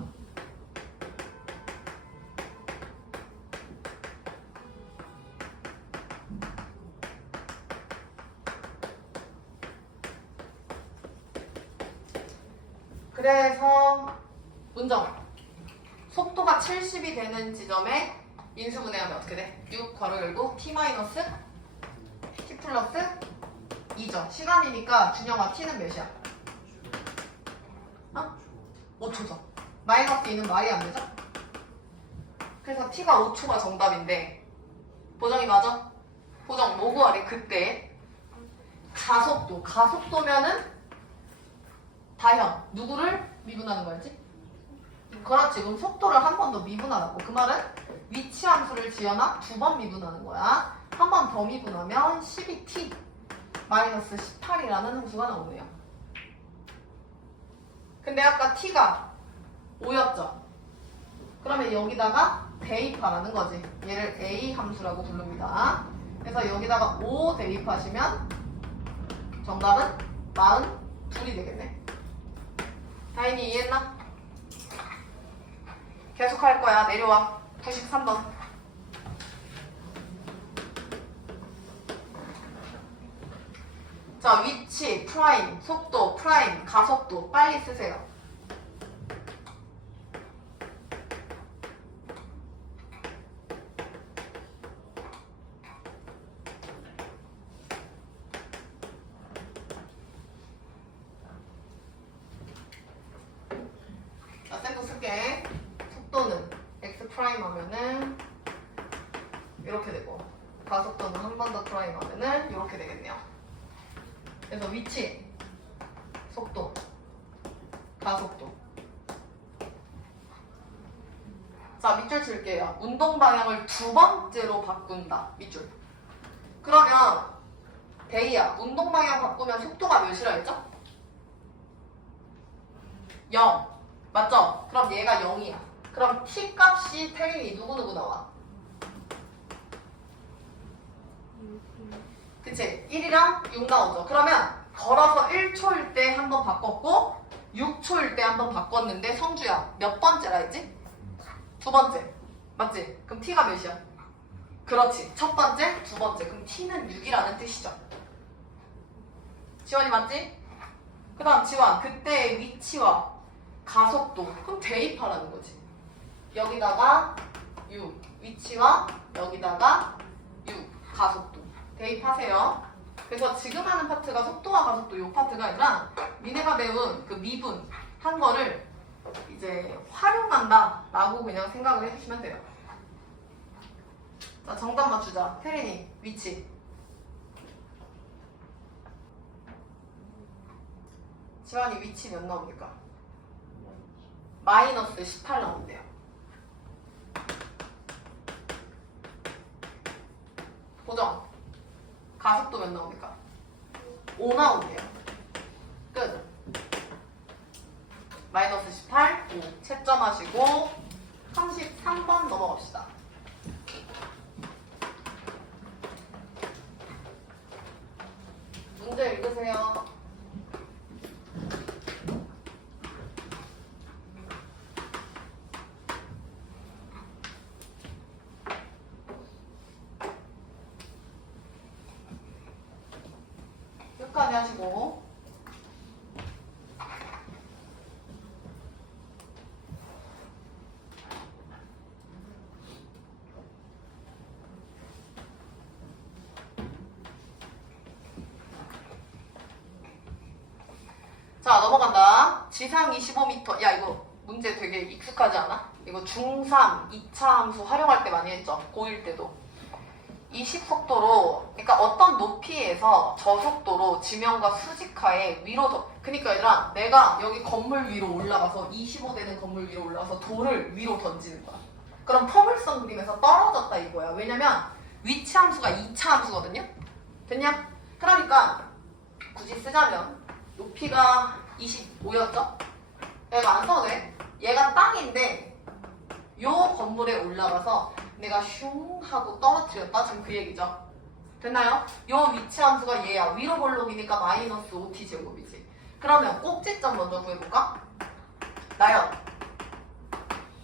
그래서 문정. 속도가 70이 되는 지점에 인수분해하면 어떻게 돼? 6 괄호 열고 t 마이너스 t 플러스 2죠. 시간이니까 준영아 t는 몇이야? 5초죠. 마이너스 2는 말이 안 되죠? 그래서 t가 5초가 정답인데 보정이 맞아? 보정 뭐 구하래? 그때 가속도. 가속도면은 다현 누구를 미분하는 거였지? 그렇지. 그럼 속도를 한 번 더 미분하라고. 그 말은 위치 함수를 지어나 2번 미분하는 거야. 한 번 더 미분하면 12t 마이너스 18이라는 함수가 나오네요. 근데 아까 t가 5였죠? 그러면 여기다가 대입하라는 거지. 얘를 a 함수라고 부릅니다. 그래서 여기다가 5 대입하시면 정답은 42이 되겠네. 다인이 이해했나? 계속 할 거야. 내려와. 93번. 자, 위치, 프라임, 속도, 프라임, 가속도 빨리 쓰세요. 자, 쌤도 쓸게. 속도는 x 프라임 하면은 이렇게 되고 가속도는 한 번 더 프라임 하면은 이렇게 되겠네요. 그래서 위치, 속도, 가속도. 자, 밑줄 칠게요. 운동 방향을 두 번째로 바꾼다. 밑줄. 그러면 데이야, 운동 방향 바꾸면 속도가 몇이라 했죠? 0. 맞죠? 그럼 얘가 0이야. 그럼 t 값이 태린이 누구누구 나와? 그치? 1이랑 6 나오죠. 그러면 걸어서 1초일 때 한 번 바꿨고 6초일 때 한 번 바꿨는데 성주야 몇 번째라 했지? 두 번째. 맞지? 그럼 t가 몇이야? 그렇지. 첫 번째, 두 번째. 그럼 t는 6이라는 뜻이죠. 지원이 맞지? 그 다음 지원. 그때의 위치와 가속도. 그럼 대입하라는 거지. 여기다가 6. 위치와 여기다가 6. 가속도. 대입하세요. 그래서 지금 하는 파트가 속도와 가속도 이 파트가 아니라 니네가 배운 그 미분 한 거를 이제 활용한다 라고 그냥 생각을 해주시면 돼요. 자, 정답 맞추자. 태린이 위치. 지환이 위치 몇 나옵니까? 마이너스 18 나온대요. 보정. 가속도 몇 나옵니까? 5 나온대요. 끝. 마이너스 18, 5. 채점하시고 33번 넘어갑시다. 문제 읽으세요. 끝까지 하시고 자, 넘어간다. 지상 25m. 야, 이거 문제 되게 익숙하지 않아? 이거 중3, 2차 함수 활용할 때 많이 했죠. 고1 때도. 20속도로, 그러니까 어떤 높이에서 저속도로 지면과 수직하에 위로 그러니까 얘들아, 내가 여기 건물 위로 올라가서 25 되는 건물 위로 올라가서 돌을 위로 던지는 거야. 그럼 포물선 그림에서 떨어졌다 이거야. 왜냐면 위치 함수가 2차 함수거든요. 됐냐? 그러니까 굳이 쓰자면 높이가 25였죠? 내가 안 써도 돼. 얘가 땅인데 요 건물에 올라가서 내가 슝 하고 떨어뜨렸다. 지금 그 얘기죠. 됐나요? 요 위치 함수가 얘야. 위로 볼록이니까 마이너스 5t 제곱이지. 그러면 꼭지점 먼저 구해볼까? 나연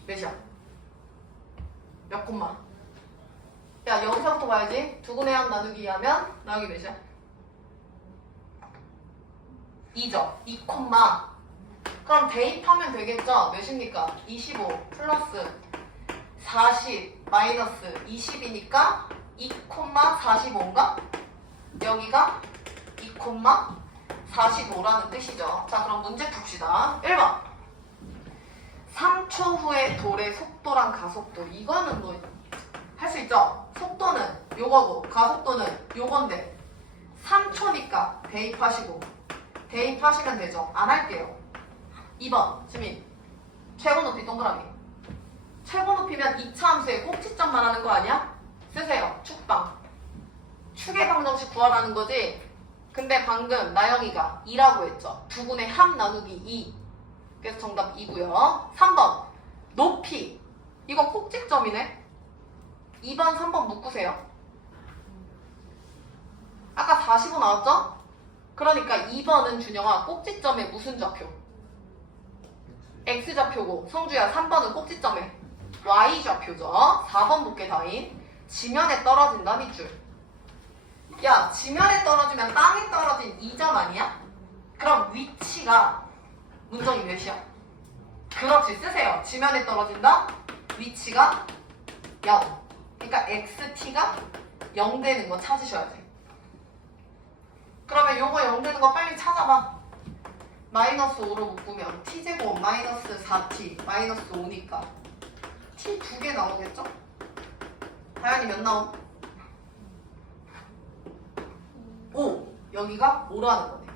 몇이야? 몇 콤마? 야, 여기서부터 봐야지. 두분의 한 나누기 하면 나누기 몇이야? 2죠. 2 콤마. 그럼 대입하면 되겠죠? 몇입니까? 25 플러스 40 마이너스 20이니까 2 콤마 45인가? 여기가 2 콤마 45라는 뜻이죠. 자, 그럼 문제 풉시다. 1번 3초 후에 돌의 속도랑 가속도. 이거는 뭐 할 수 있죠? 속도는 요거고 가속도는 요건데 3초니까 대입하시고 대입하시면 되죠. 안 할게요. 2번 지민 최고 높이 동그라미. 최고 높이면 2차 함수의 꼭지점 말하는 거 아니야? 쓰세요. 축방. 축의 방정식 구하라는 거지. 근데 방금 나영이가 2라고 했죠. 두분의 합 나누기 2. 그래서 정답 2고요. 3번 높이. 이거 꼭지점이네. 2번 3번 묶으세요. 아까 45 나왔죠? 그러니까 2번은 준영아 꼭지점에 무슨 좌표? X좌표고 성주야 3번은 꼭지점에 Y좌표죠. 4번 볼게 다인. 지면에 떨어진다 밑줄. 야, 지면에 떨어지면 땅에 떨어진 2점 아니야? 그럼 위치가 문정이 몇이야? 그렇지, 쓰세요. 지면에 떨어진다. 위치가 0. 그러니까 XT가 0 되는 거 찾으셔야 돼. 그러면 요거 0 되는 거 빨리 찾아봐. 마이너스 5로 묶으면 t제곱 마이너스 4t 마이너스 5니까 t 2개 나오겠죠? 다현이 몇 나옴? 5. 여기가 5라는 거네.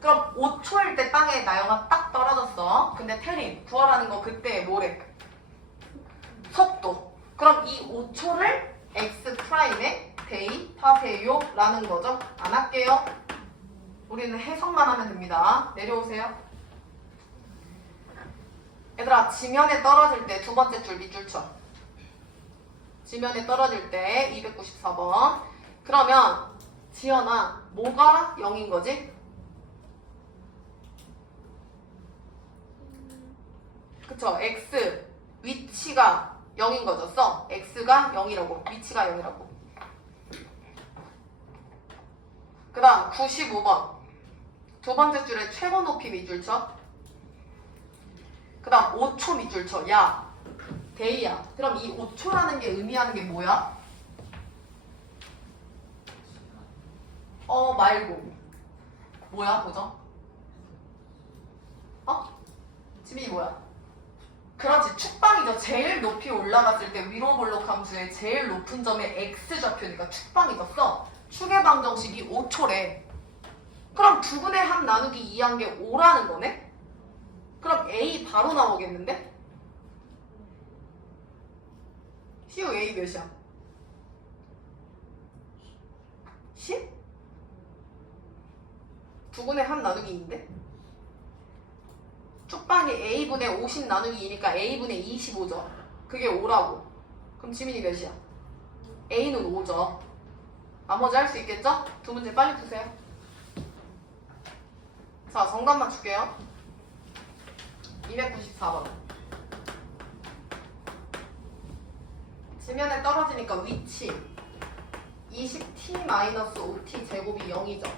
그럼 5초일 때 땅에 나영아 딱 떨어졌어. 근데 태린 구하라는 거 그때 뭐래? 속도. 그럼 이 5초를 x'에 대입하세요 라는 거죠. 안 할게요. 우리는 해석만 하면 됩니다. 내려오세요. 얘들아, 지면에 떨어질 때 두 번째 줄 밑줄 쳐. 지면에 떨어질 때 294번. 그러면 지연아, 뭐가 0인 거지? 그쵸? x 위치가 0인 거죠. 써. x가 0이라고. 위치가 0이라고. 그 다음 95번. 두 번째 줄에 최고 높이 밑줄 쳐. 그 다음 5초 밑줄 쳐. 야, 데이야. 그럼 이 5초라는 게 의미하는 게 뭐야? 말고. 뭐야, 보정? 지민이 뭐야? 그렇지, 축방이죠. 제일 높이 올라갔을 때 위로 볼록 함수의 제일 높은 점에 x좌표니까 축방이죠. 써. 축의 방정식이 5초래. 그럼 2분의 함 나누기 2한 게 5라는 거네? 그럼 a 바로 나오겠는데? 시우 a 몇이야? 10? 2분의 함 나누기 2인데? 축방이 a분의 50 나누기 2니까 a분의 25죠. 그게 5라고. 그럼 지민이 몇이야? a는 5죠. 나머지 할 수 있겠죠? 두 문제 빨리 푸세요. 자, 정답 맞출게요. 294번. 지면에 떨어지니까 위치 20t-5t 제곱이 0이죠.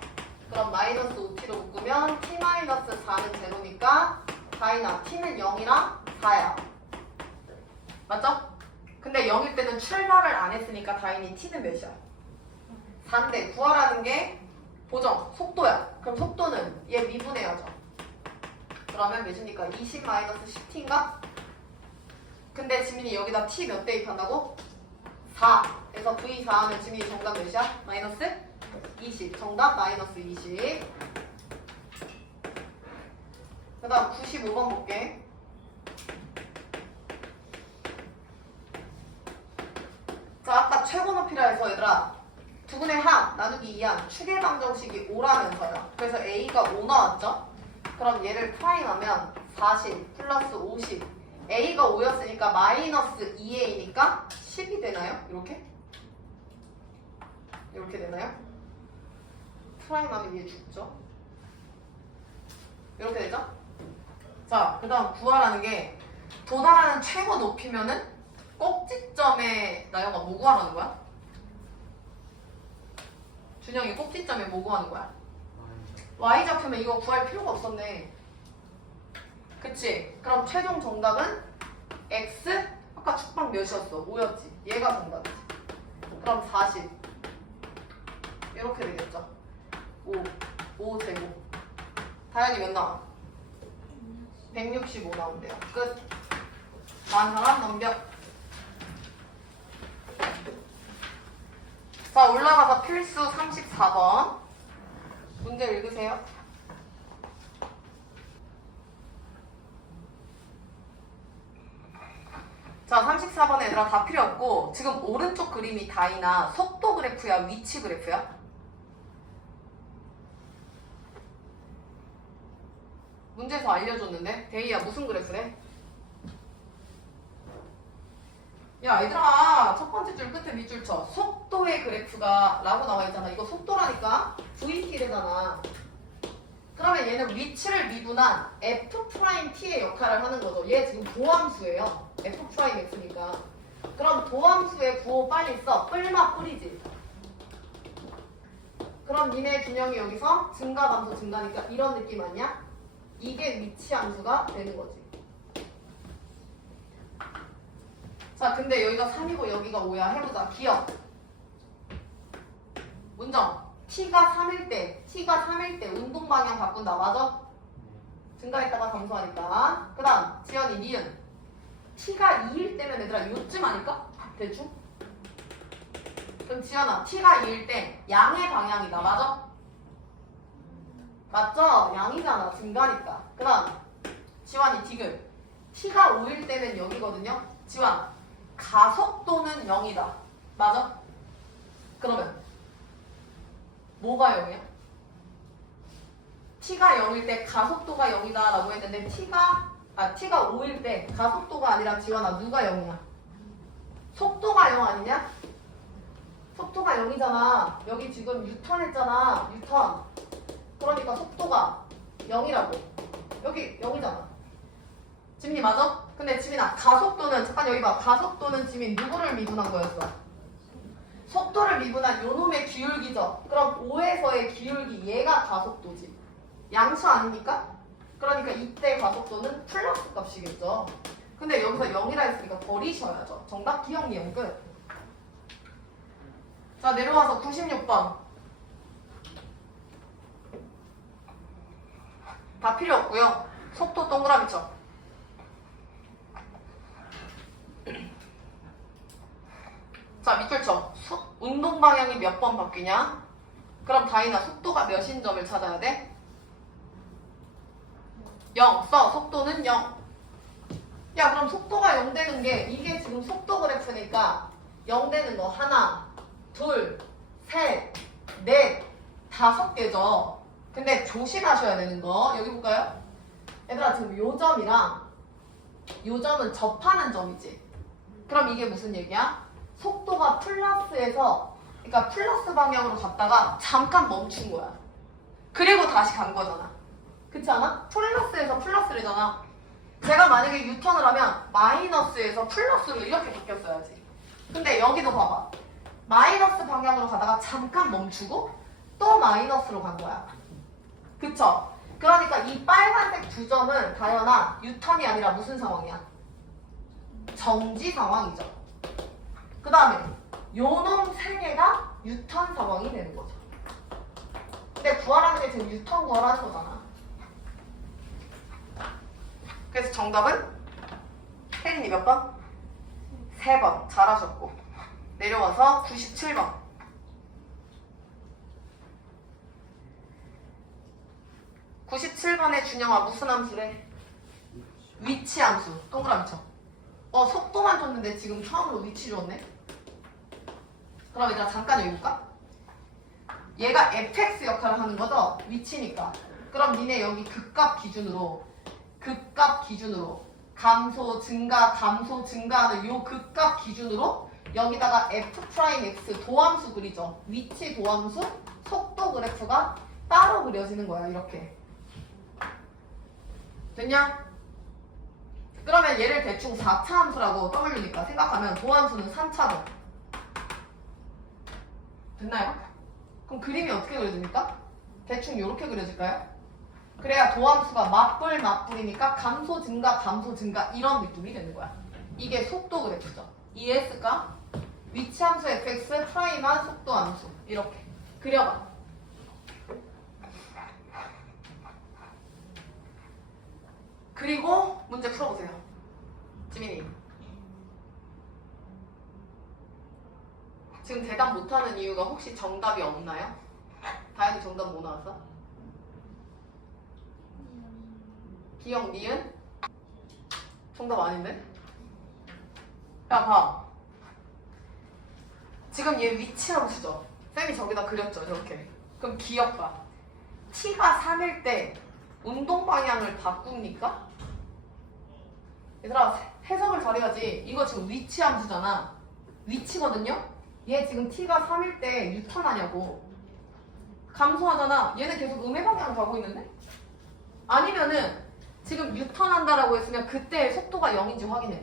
그럼 마이너스 5t로 묶으면 t-4는 제로니까 다이나 t는 0이랑 4야. 맞죠? 근데 0일 때는 출발을 안 했으니까 다인이 t는 몇이야? 4인데 구하라는 게 보정, 속도야. 그럼 속도는 얘 미분해야죠. 그러면 몇입니까? 20-10t인가? 근데 지민이 여기다 t 몇 대입한다고? 4. 그래서 v 4 하면 지민이 정답 몇이야? 마이너스 20. 정답 마이너스 20. 그 다음 95번 볼게. 자, 아까 최고 높이라 해서 얘들아 2분의 함 나누기 2한 축의 방정식이 5라면서요. 그래서 a가 5 나왔죠? 그럼 얘를 프라임하면 40 플러스 50. a가 5였으니까 마이너스 2a니까 10이 되나요? 이렇게? 이렇게 되나요? 프라임하면 얘 죽죠? 이렇게 되죠? 자, 그 다음 구하라는 게 도달하는 최고 높이면은 꼭지점에 나영아 뭐 구하라는 거야? 준영이 꼭지점에 뭐 구하는 거야? y좌표면 이거 구할 필요가 없었네. 그치? 그럼 최종 정답은 x? 아까 축방 몇이었어? 5였지? 얘가 정답이지. 그럼 40 이렇게 되겠죠? 5 제곱 다현이 몇 나와? 165 나온대요. 끝. 다음 사람 넘겨. 자, 올라가서 필수 34번 문제 읽으세요. 자, 34번에 얘들아 다 필요 없고 지금 오른쪽 그림이 다이나 속도 그래프야, 위치 그래프야? 문제에서 알려줬는데 데이야 무슨 그래프래? 야, 얘들아 첫 번째 줄 끝에 밑줄 쳐. 속도의 그래프가 라고 나와 있잖아. 이거 속도라니까 vt래잖아. 그러면 얘는 위치를 미분한 f't의 역할을 하는 거죠. 얘 지금 도함수예요. f'x니까. 그럼 도함수의 부호 빨리 써. 뿔마 뿌리지. 그럼 니네 균형이 여기서 증가 감소 증가니까 이런 느낌 아니야? 이게 위치 함수가 되는 거지. 자, 근데 여기가 3이고 여기가 5야. 해보자. 기억. 문정. t가 3일 때 운동 방향 바꾼다. 맞아? 증가했다가 감소하니까. 그 다음 지연이 니은. t가 2일 때면 얘들아 요쯤 아닐까? 대충? 그럼 지연아 t가 2일 때 양의 방향이다. 맞아? 맞죠? 양이잖아. 증가니까. 그 다음 지환이 지금 t가 5일 때는 0이거든요. 지환 가속도는 0이다. 맞아? 그러면 뭐가 0이야? t가 0일 때 가속도가 0이다 라고 했는데 t가 5일 때 가속도가 아니라 지환아 누가 0이야? 속도가 0 아니냐? 속도가 0이잖아. 여기 지금 유턴 했잖아. 유턴. 그러니까 속도가 0이라고. 여기 0이잖아. 지민이 맞아? 근데 지민아 가속도는 잠깐 여기 봐. 가속도는 지민 누구를 미분한 거였어? 속도를 미분한 요놈의 기울기죠. 그럼 5에서의 기울기 얘가 가속도지. 양수 아닙니까? 그러니까 이때 가속도는 플러스 값이겠죠. 근데 여기서 0이라 했으니까 버리셔야죠. 정답 기억 이용 끝. 자 내려와서 96번. 다 필요 없고요. 속도 동그라미 쳐. 자 밑줄 쳐. 운동 방향이 몇 번 바뀌냐? 그럼 다이나 속도가 몇인 점을 찾아야 돼? 0 써. 속도는 0. 야 그럼 속도가 0 되는 게 이게 지금 속도 그래프니까 0 되는 거 하나, 둘, 셋, 넷, 5개죠. 근데 조심하셔야 되는 거 여기 볼까요? 얘들아 지금 요 점이랑 요 점은 접하는 점이지. 그럼 이게 무슨 얘기야? 속도가 플러스에서 그러니까 플러스 방향으로 갔다가 잠깐 멈춘 거야. 그리고 다시 간 거잖아. 그렇지 않아? 플러스에서 플러스래잖아. 제가 만약에 유턴을 하면 마이너스에서 플러스로 이렇게 바뀌었어야지. 근데 여기도 봐봐. 마이너스 방향으로 가다가 잠깐 멈추고 또 마이너스로 간 거야. 그쵸? 그러니까 이 빨간색 두 점은 다현아 유턴이 아니라 무슨 상황이야? 정지 상황이죠. 그 다음에 요놈 세 개가 유턴 상황이 되는 거죠. 근데 구하라는 게 지금 유턴 구하라는 거잖아. 그래서 정답은 혜린이 몇 번? 3번. 잘하셨고. 내려와서 97번. (97번에) 준영아 무슨 함수래? 위치 함수. 동그라미 쳐. 속도만 줬는데 지금 처음으로 위치 줬네? 그럼 일단 잠깐 여기 볼까? 얘가 fx 역할을 하는 거죠? 위치니까. 그럼 니네 여기 극값 기준으로 감소 증가하는 요 극값 기준으로 여기다가 f'x 도함수 그리죠. 위치 도함수 속도 그래프가 따로 그려지는 거야. 이렇게 됐냐? 그러면 얘를 대충 4차 함수라고 W니까 생각하면 도함수는 3차로 됐나요? 그럼 그림이 어떻게 그려집니까? 대충 이렇게 그려질까요? 그래야 도함수가 맞불이니까 감소 증가 이런 느낌이 되는 거야. 이게 속도 그래프죠. ES가 위치함수 fx 프라임한 속도 함수 이렇게 그려봐. 그리고 문제 풀어보세요. 지민이 지금 대답 못하는 이유가 혹시 정답이 없나요? 다현이 정답 뭐 나왔어? 기억 니은? 정답 아닌데? 야 봐. 지금 얘 위치 함수죠? 쌤이 저기다 그렸죠 이렇게. 그럼 기억 봐. t가 3일 때 운동 방향을 바꿉니까? 얘들아 해석을 잘해야지. 이거 지금 위치 함수잖아. 위치거든요? 얘 지금 t가 3일 때 유턴하냐고. 감소하잖아. 얘는 계속 음의 방향을 가고 있는데? 아니면은 지금 유턴한다라고 했으면 그때의 속도가 0인지 확인해.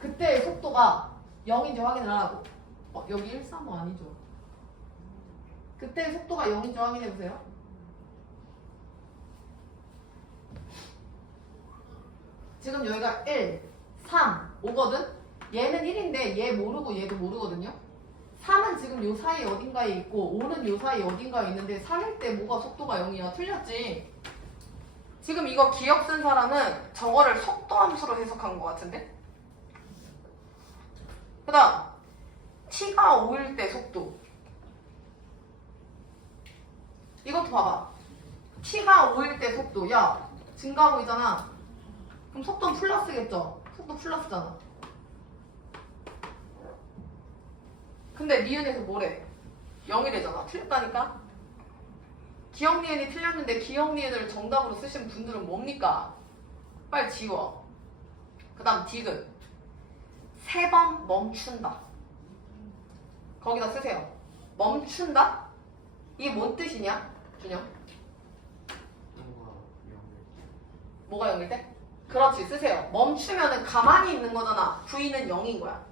그때의 속도가 0인지 확인을 하라고. 여기 135 아니죠? 그때의 속도가 0인지 확인해보세요. 지금 여기가 1, 3, 5거든? 얘는 1인데 얘 모르고 얘도 모르거든요? 3은 지금 요 사이 어딘가에 있고 5는 요 사이 어딘가에 있는데 3일 때 뭐가 속도가 0이야? 틀렸지? 지금 이거 기억 쓴 사람은 저거를 속도 함수로 해석한 것 같은데? 그 다음 t가 5일 때 속도 이것도 봐봐. t가 5일 때 속도 야 증가하고 있잖아. 그럼 속도는 플러스겠죠? 속도 플러스잖아. 근데 니은에서 뭐래? 0이래잖아. 틀렸다니까? 기억 니은이 틀렸는데 기억 니은을 정답으로 쓰신 분들은 뭡니까? 빨리 지워. 그 다음 디귿 3번 멈춘다. 거기다 쓰세요. 멈춘다? 이게 뭔 뜻이냐? 준영? 뭐가 0일 때? 그렇지, 쓰세요. 멈추면은 가만히 있는 거잖아. V는 0인 거야.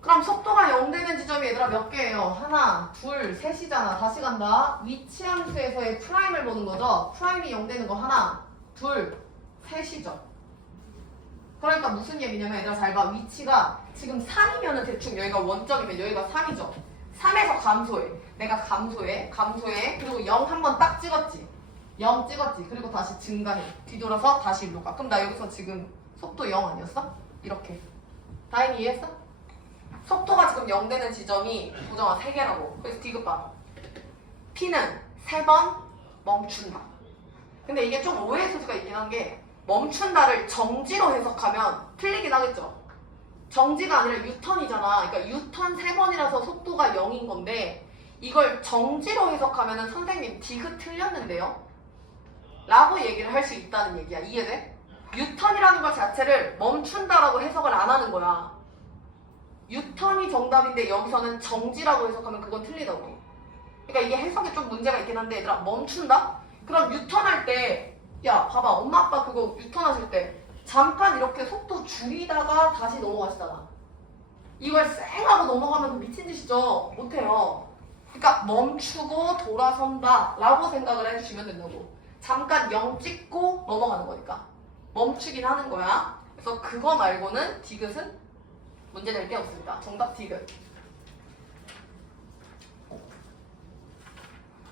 그럼 속도가 0 되는 지점이 얘들아 몇 개예요? 하나, 둘, 셋이잖아. 다시 간다. 위치 함수에서의 프라임을 보는 거죠. 프라임이 0 되는 거 하나, 둘, 셋이죠. 그러니까 무슨 얘기냐면 얘들아 잘 봐. 위치가 지금 3이면은 대충 여기가 원점이면 여기가 3이죠. 3에서 감소해. 내가 감소해. 그리고 0 한 번 딱 찍었지. 0 찍었지. 그리고 다시 증가해. 뒤돌아서 다시 일로 가. 그럼 나 여기서 지금 속도 0 아니었어? 이렇게. 다행히 이해했어? 속도가 지금 0 되는 지점이 고정화 3개라고. 그래서 디귿 봐. P는 3번 멈춘다. 근데 이게 좀 오해의 소지가 있긴 한 게 멈춘다를 정지로 해석하면 틀리긴 하겠죠. 정지가 아니라 유턴이잖아. 그러니까 유턴 3번이라서 속도가 0인 건데 이걸 정지로 해석하면 선생님 디귿 틀렸는데요? 라고 얘기를 할 수 있다는 얘기야. 이해돼? 유턴이라는 것 자체를 멈춘다라고 해석을 안 하는 거야. 유턴이 정답인데 여기서는 정지라고 해석하면 그건 틀리다고. 그러니까 이게 해석에 좀 문제가 있긴 한데 얘들아 멈춘다? 그럼 유턴할 때 야 봐봐 엄마 아빠 그거 유턴하실 때 잠깐 이렇게 속도 줄이다가 다시 넘어가시잖아. 이걸 쌩 하고 넘어가면 미친 짓이죠. 못해요. 그러니까 멈추고 돌아선다 라고 생각을 해주시면 된다고. 잠깐 0 찍고 넘어가는 거니까 멈추긴 하는 거야. 그래서 그거 말고는 디귿은 문제될 게 없습니다. 정답 디귿.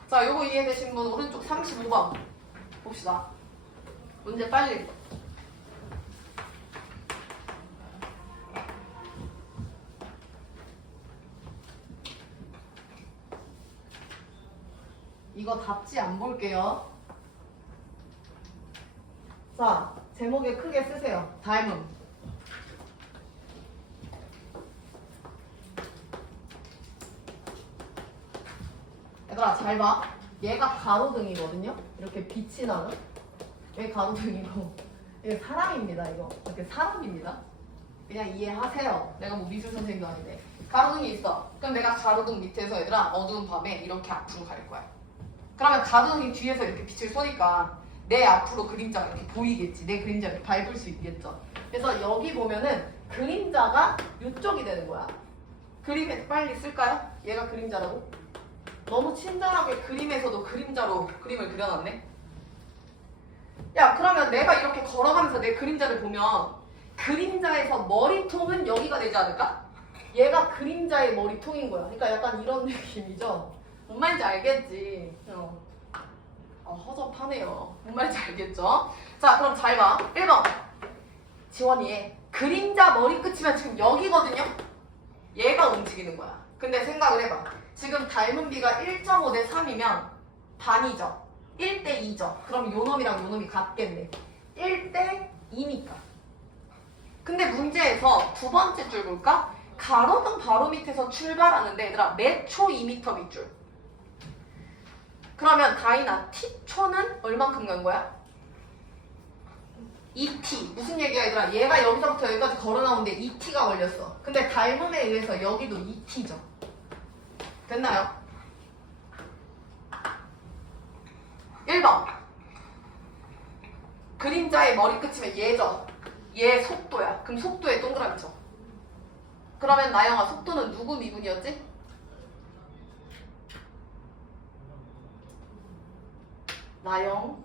자, 요거 이해되신 분 오른쪽 35번 봅시다. 문제 빨리. 이거 답지 안 볼게요. 자, 제목에 크게 쓰세요. 닮음. 얘들아 잘 봐. 얘가 가로등이거든요. 이렇게 빛이 나는. 얘 가로등이고 이게 사람입니다. 이거 이렇게 사람입니다. 그냥 이해하세요. 내가 뭐 미술 선생님도 아닌데. 가로등이 있어. 그럼 내가 가로등 밑에서 얘들아 어두운 밤에 이렇게 앞으로 갈 거야. 그러면 가로등이 뒤에서 이렇게 빛을 쏘니까 내 앞으로 그림자가 이렇게 보이겠지. 내 그림자를 이렇게 밟을 수 있겠죠. 그래서 여기 보면은 그림자가 이쪽이 되는 거야. 그림에 빨리 쓸까요? 얘가 그림자라고? 너무 친절하게 그림에서도 그림자로 그림을 그려놨네. 야 그러면 내가 이렇게 걸어가면서 내 그림자를 보면 그림자에서 머리통은 여기가 되지 않을까? 얘가 그림자의 머리통인 거야. 그러니까 약간 이런 느낌이죠. 뭔 말인지 알겠지? 허접하네요. 뭔 말인지 알겠죠? 자 그럼 잘 봐. 1번 지원이의 그림자 머리끝이면 지금 여기거든요? 얘가 움직이는 거야. 근데 생각을 해봐. 지금 닮은 비가 1.5 대 3이면 반이죠. 1대 2죠. 그럼 요 놈이랑 요 놈이 같겠네. 1대 2니까. 근데 문제에서 두 번째 줄 볼까? 가로등 바로 밑에서 출발하는데 얘들아 몇 초 2m 밑줄. 그러면 다이나 t초는 얼만큼 간 거야? 2t. 무슨 얘기야 얘들아? 얘가 여기서부터 여기까지 걸어 나오는데 2t가 걸렸어. 근데 닮음에 의해서 여기도 2t죠. 됐나요? 1번 그림자의 머리끝이면 얘죠. 얘 속도야. 그럼 속도에 동그라미 쳐. 그러면 나영아 속도는 누구 미분이었지? 나영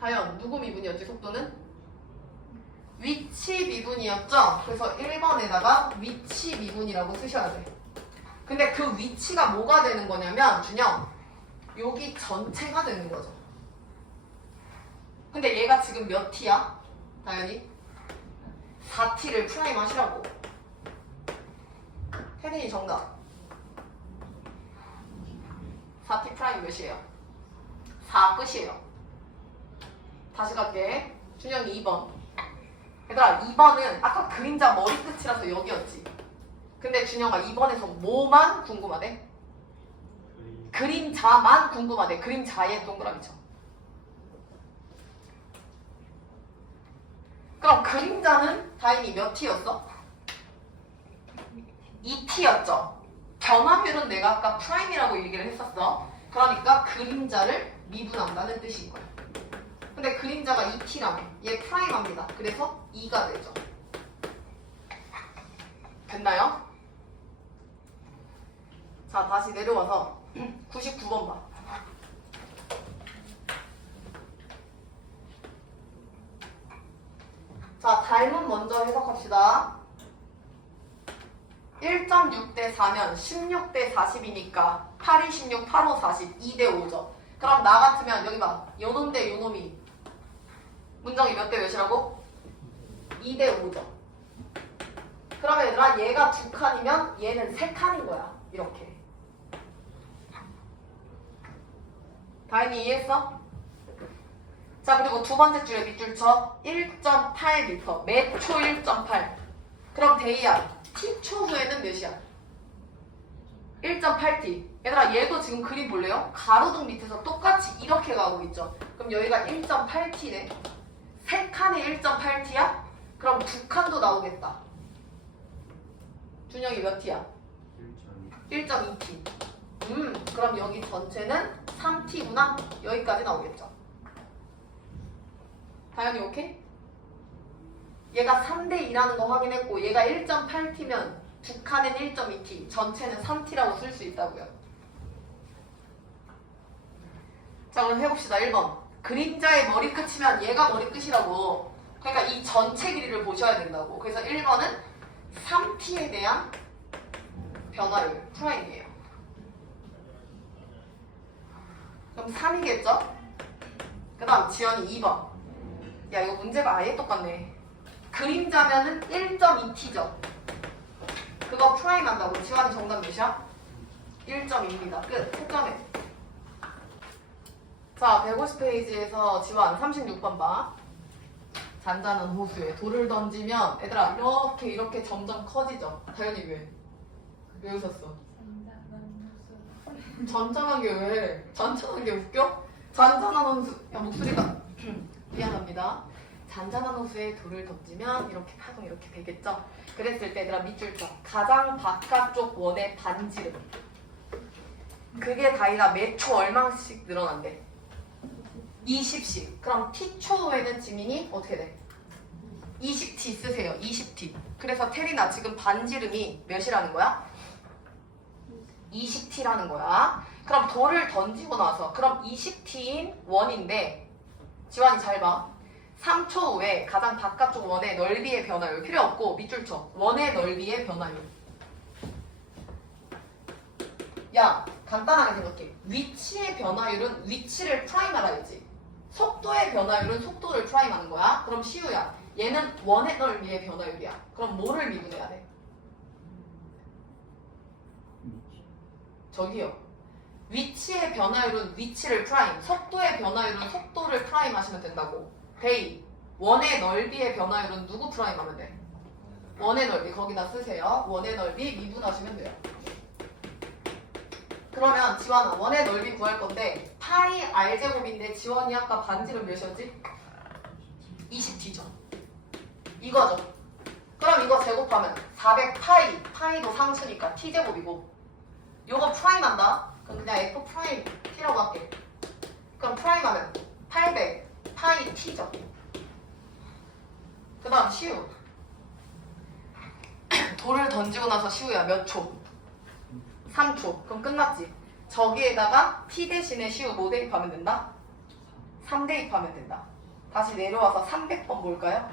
다연 누구 미분이었지 속도는? 위치 미분이었죠? 그래서 1번에다가 위치 미분이라고 쓰셔야 돼. 근데 그 위치가 뭐가 되는 거냐면 준영 여기 전체가 되는 거죠. 근데 얘가 지금 몇 t야? 다현이? 4t를 프라임 하시라고. 혜린이 정답. 4t 프라임 몇이에요? 4 끝이에요. 다시 갈게. 준영이 2번. 얘들아 2번은 아까 그림자 머리 끝이라서 여기였지. 근데 준영아 2번에서 뭐만 궁금하대? 그림자만 궁금하대. 그림자에 동그라미 쳐. 그럼 그림자는 다인이 몇 t였어? 2t였죠. 변화율은 내가 아까 프라임이라고 얘기를 했었어. 그러니까 그림자를 미분한다는 뜻인 거야. 근데 그림자가 2t라며. 얘 프라임합니다. 그래서 2가 되죠. 됐나요? 자, 다시 내려와서 99번 봐. 자, 닮은 먼저 해석합시다. 1.6대 4면 16대 40이니까 8, 26, 8, 5, 40, 2대 5죠. 그럼 나 같으면 여기 봐. 요놈 대 요놈이 문정이 몇 대 몇이라고? 2대 5죠. 그러면 얘들아 얘가 2칸이면 얘는 3칸인 거야. 이렇게. 다행히 이해했어? 자, 그리고 두 번째 줄에 밑줄 쳐. 1.8m. 매초 1.8. 그럼 데이야. t초 후에는 몇이야? 1.8t. 얘들아 얘도 지금 그림 볼래요? 가로등 밑에서 똑같이 이렇게 가고 있죠. 그럼 여기가 1.8t네. 3칸에 1.8t야? 그럼 2칸도 나오겠다. 준영이 몇 t야? 1.2t. 그럼 여기 전체는 3t구나. 여기까지 나오겠죠. 다현이 오케이? 얘가 3대 2라는 거 확인했고 얘가 1.8t면 2칸엔 1.2t, 전체는 3t라고 쓸 수 있다고요. 자, 그럼 해봅시다. 1번. 그림자의 머리 끝이면 얘가 머리 끝이라고. 그러니까 이 전체 길이를 보셔야 된다고. 그래서 1번은 3t에 대한 변화율 프라임이에요. 그럼 3이겠죠? 그 다음 지연이 2번. 야, 이거 문제가 아예 똑같네. 그림자면은 1.2t죠. 그거 프라임 한다고. 지환이 정답 몇이야? 1.2입니다. 끝. 속점해. 자, 150페이지에서 지환 36번 봐. 잔잔한 호수에 돌을 던지면 얘들아 이렇게 점점 커지죠. 다현이 왜? 왜 웃었어? 잔잔한 게 왜? 잔잔한 게 웃겨? 잔잔한 호수. 야, 목소리가 미안합니다. 잔잔한 호수에 돌을 던지면 이렇게 파동 이렇게 되겠죠? 그랬을 때 얘들아 밑줄 쳐. 가장 바깥쪽 원의 반지름. 그게 다이가 매초 얼마씩 늘어난대? 20씩. 그럼 t초 후에는 지민이 어떻게 돼? 20t 쓰세요. 20t. 그래서 테리나 지금 반지름이 몇이라는 거야? 20t라는 거야. 그럼 돌을 던지고 나서 그럼 20t인 원인데 지환이 잘 봐. 3초 후에 가장 바깥쪽 원의 넓이의 변화율 필요 없고 밑줄 쳐. 원의 넓이의 변화율. 야, 간단하게 생각해. 위치의 변화율은 위치를 프라임하라 했지. 속도의 변화율은 속도를 프라임하는 거야. 그럼 시우야. 얘는 원의 넓이의 변화율이야. 그럼 뭐를 미분해야 돼? 저기요. 위치의 변화율은 위치를 프라임, 속도의 변화율은 속도를 프라임 하시면 된다고. 데이. 원의 넓이의 변화율은 누구 프라임 하면 돼? 원의 넓이. 거기다 쓰세요. 원의 넓이 미분하시면 돼요. 그러면 지원아 원의 넓이 구할 건데 파이 r제곱인데 지원이 아까 반지름 몇이었지? 20t죠. 이거죠. 그럼 이거 제곱하면 400파이, 파이도 상수니까 t제곱이고 요거 프라임 한다? 그럼 그냥 f 프라임 t라고 할게. 그럼 프라임 하면 800 파이 t죠. 그 다음 시우. 돌을 던지고 나서 시우야 몇 초? 3초. 그럼 끝났지. 저기에다가 t 대신에 시우 뭐 대입하면 된다? 3 대입하면 된다. 다시 내려와서 300번 볼까요?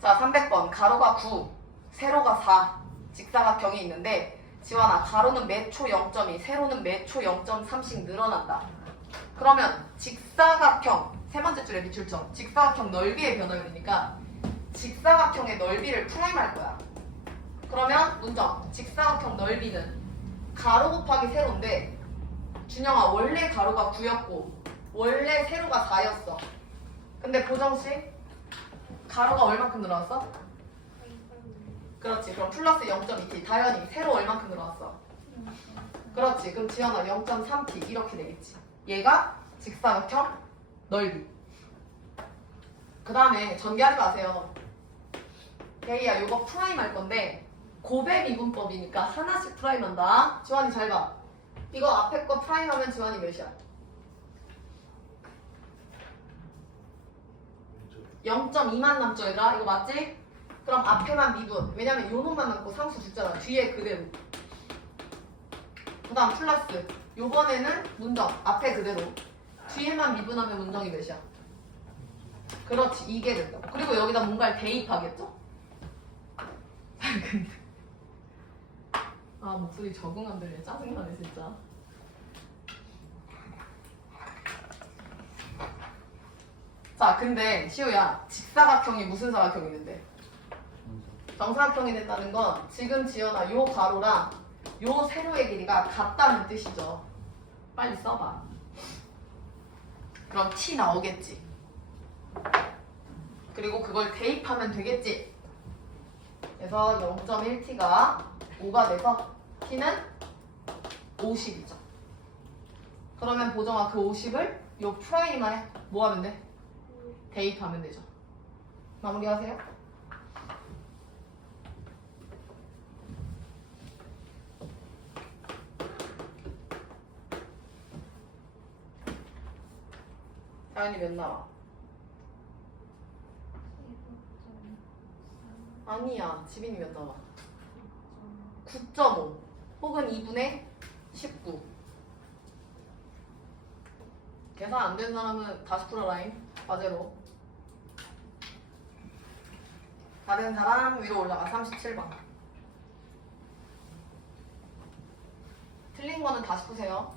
자, 300번. 가로가 9, 세로가 4, 직사각형이 있는데 지원아, 가로는 매초 0.2, 세로는 매초 0.3씩 늘어난다. 그러면 직사각형, 세 번째 줄에 밑줄 쳐. 직사각형 넓이의 변화율이니까 직사각형의 넓이를 프라임할 거야. 그러면 문정, 직사각형 넓이는 가로 곱하기 세로인데 준영아 원래 가로가 9였고 원래 세로가 4였어. 근데 보정식 가로가 얼만큼 늘어났어? 그렇지. 그럼 플러스 0.2t. 다현이 세로 얼만큼 늘어났어? 그렇지. 그럼 지연아 0.3t 이렇게 되겠지. 얘가 직사각형 넓이. 그 다음에 전개하지 마세요. 대희야 요거 프라임 할 건데 고배 미분법이니까 하나씩 프라임 한다. 지환이 잘 봐. 이거 앞에 거 프라임 하면 지환이 몇이야? 0.2만 남죠 얘들아? 이거 맞지? 그럼 앞에만 미분. 왜냐면 요 놈만 남고 상수 붙잖아. 뒤에 그대로. 그 다음 플러스. 요번에는 문정. 앞에 그대로. 뒤에만 미분하면 문정이 몇이야? 그렇지. 이게 된다고. 그리고 여기다 뭔가를 대입하겠죠? 근데 아 목소리 적응 안 되네. 짜증나네 진짜. 자 근데 시우야 직사각형이 무슨 사각형이 있는데? 정사각형이 된다는 건 지금 지연아 요 가로랑 요 세로의 길이가 같다는 뜻이죠. 빨리 써봐. 그럼 t 나오겠지. 그리고 그걸 대입하면 되겠지. 그래서 0.1t가 5가 돼서 t는 50이죠. 그러면 보정아 그 50을 요 프라임에 뭐 하면 돼? 대입하면 되죠. 마무리하세요. 다현이 몇 나와? 아니야. 지빈이 몇 나와? 9.5 혹은 2분의 19. 계산 안 된 사람은 다시 풀어라잉. 과제로. 다 된 사람 위로 올라가. 37번. 틀린 거는 다시 푸세요.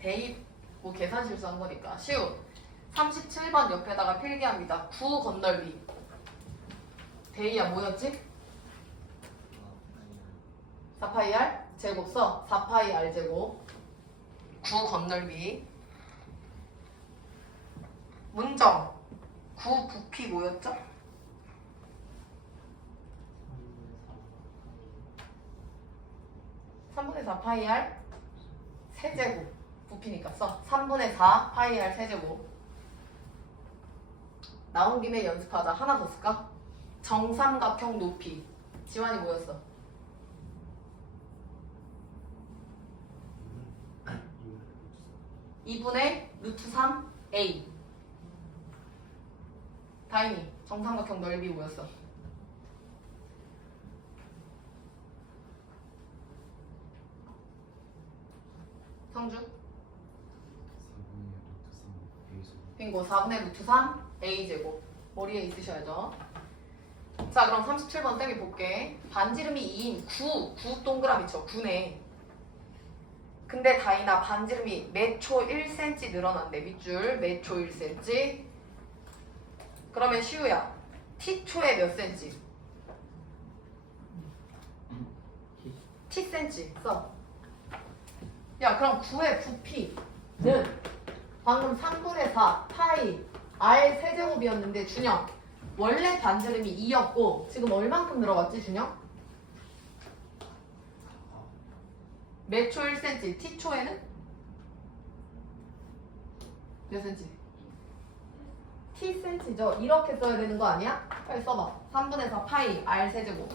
대입 뭐 계산 실수한 거니까. 시우 37번 옆에다가 필기합니다. 9 건널비. 대이야 뭐였지? 4파이 r 제곱 써. 4파이 r 제곱 9 건널비. 문정 9 부피 뭐였죠? 3분의 4 파이 r 세제곱 부피니까 써. 3분의 4 파이 r 세제곱. 나온 김에 연습하자. 하나 더 쓸까? 정삼각형 높이. 지환이 뭐였어? 2분의 루트 3a. 다인이 정삼각형 넓이 뭐였어? 성주? 빙고 4분의 루트 3 a제곱. 머리에 있으셔야죠. 자 그럼 37번 쌤이 볼게. 반지름이 2인 9 동그라미죠. 9네. 근데 다이나 반지름이 매초 1cm 늘어난대. 밑줄 매초 1cm. 그러면 시우야 t초에 몇 cm? tcm 써. 야 그럼 9의 부피는 방금 3분의 4 파이 r 세제곱이었는데 준영 원래 반지름이 2였고 지금 얼만큼 늘어갔지 준영? 매초 1cm t초에는 몇 cm? tcm죠. 이렇게 써야 되는 거 아니야? 빨리 써봐. 3분의 4 파이 r 세제곱.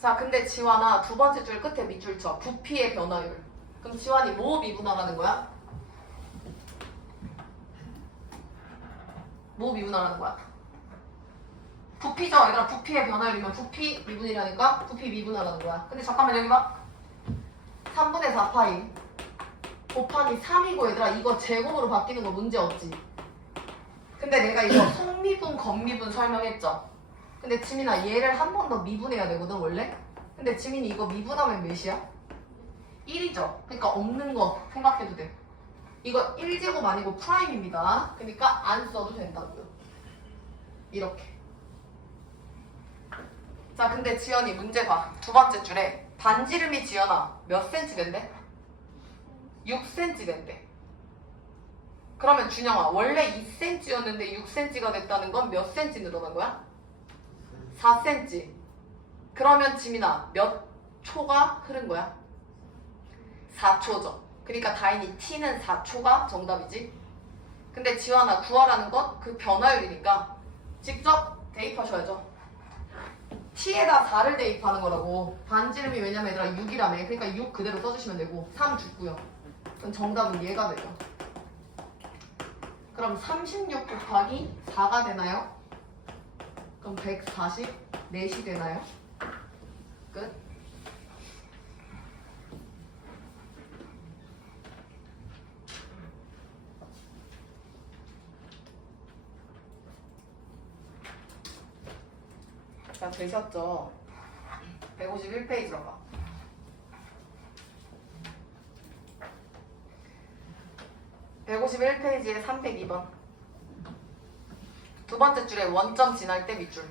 자 근데 지환아 두 번째 줄 끝에 밑줄 쳐. 부피의 변화율. 그럼 지환이 뭐 미분하라는 거야? 뭐 미분하라는 거야? 부피죠. 얘들아 부피의 변화율이면 부피 미분이라니까 부피 미분하라는 거야. 근데 잠깐만 여기 봐. 3분의 4 파이 곱하기 3이고 얘들아 이거 제곱으로 바뀌는 거 문제 없지. 근데 내가 이거 속미분 겉미분 설명했죠. 근데 지민아 얘를 한 번 더 미분해야 되거든 원래. 근데 지민이 이거 미분하면 몇이야? 1이죠. 그러니까 없는 거 생각해도 돼. 이거 1제곱 아니고 프라임입니다. 그러니까 안 써도 된다고요. 이렇게. 자, 근데 지연이 문제 봐. 두 번째 줄에 반지름이 지연아 몇 cm 된대? 6cm 된대. 그러면 준영아 원래 2cm였는데 6cm가 됐다는 건 몇 cm 늘어난 거야? 4cm. 그러면 지민아 몇 초가 흐른 거야? 4초죠. 그러니까 다인이 t는 4초가 정답이지. 근데 지환아 구하라는 건 그 변화율이니까 직접 대입하셔야죠. t에다 4를 대입하는 거라고. 반지름이 왜냐면 얘들아 6이라며. 그러니까 6 그대로 써주시면 되고 3 죽고요. 그럼 정답은 얘가 되죠. 그럼 36 곱하기 4가 되나요? 그럼 144시 되나요? 끝. 자, 되셨죠? 151페이지로 가. (151페이지에) 302번 두 번째 줄에 원점 지날 때 밑줄.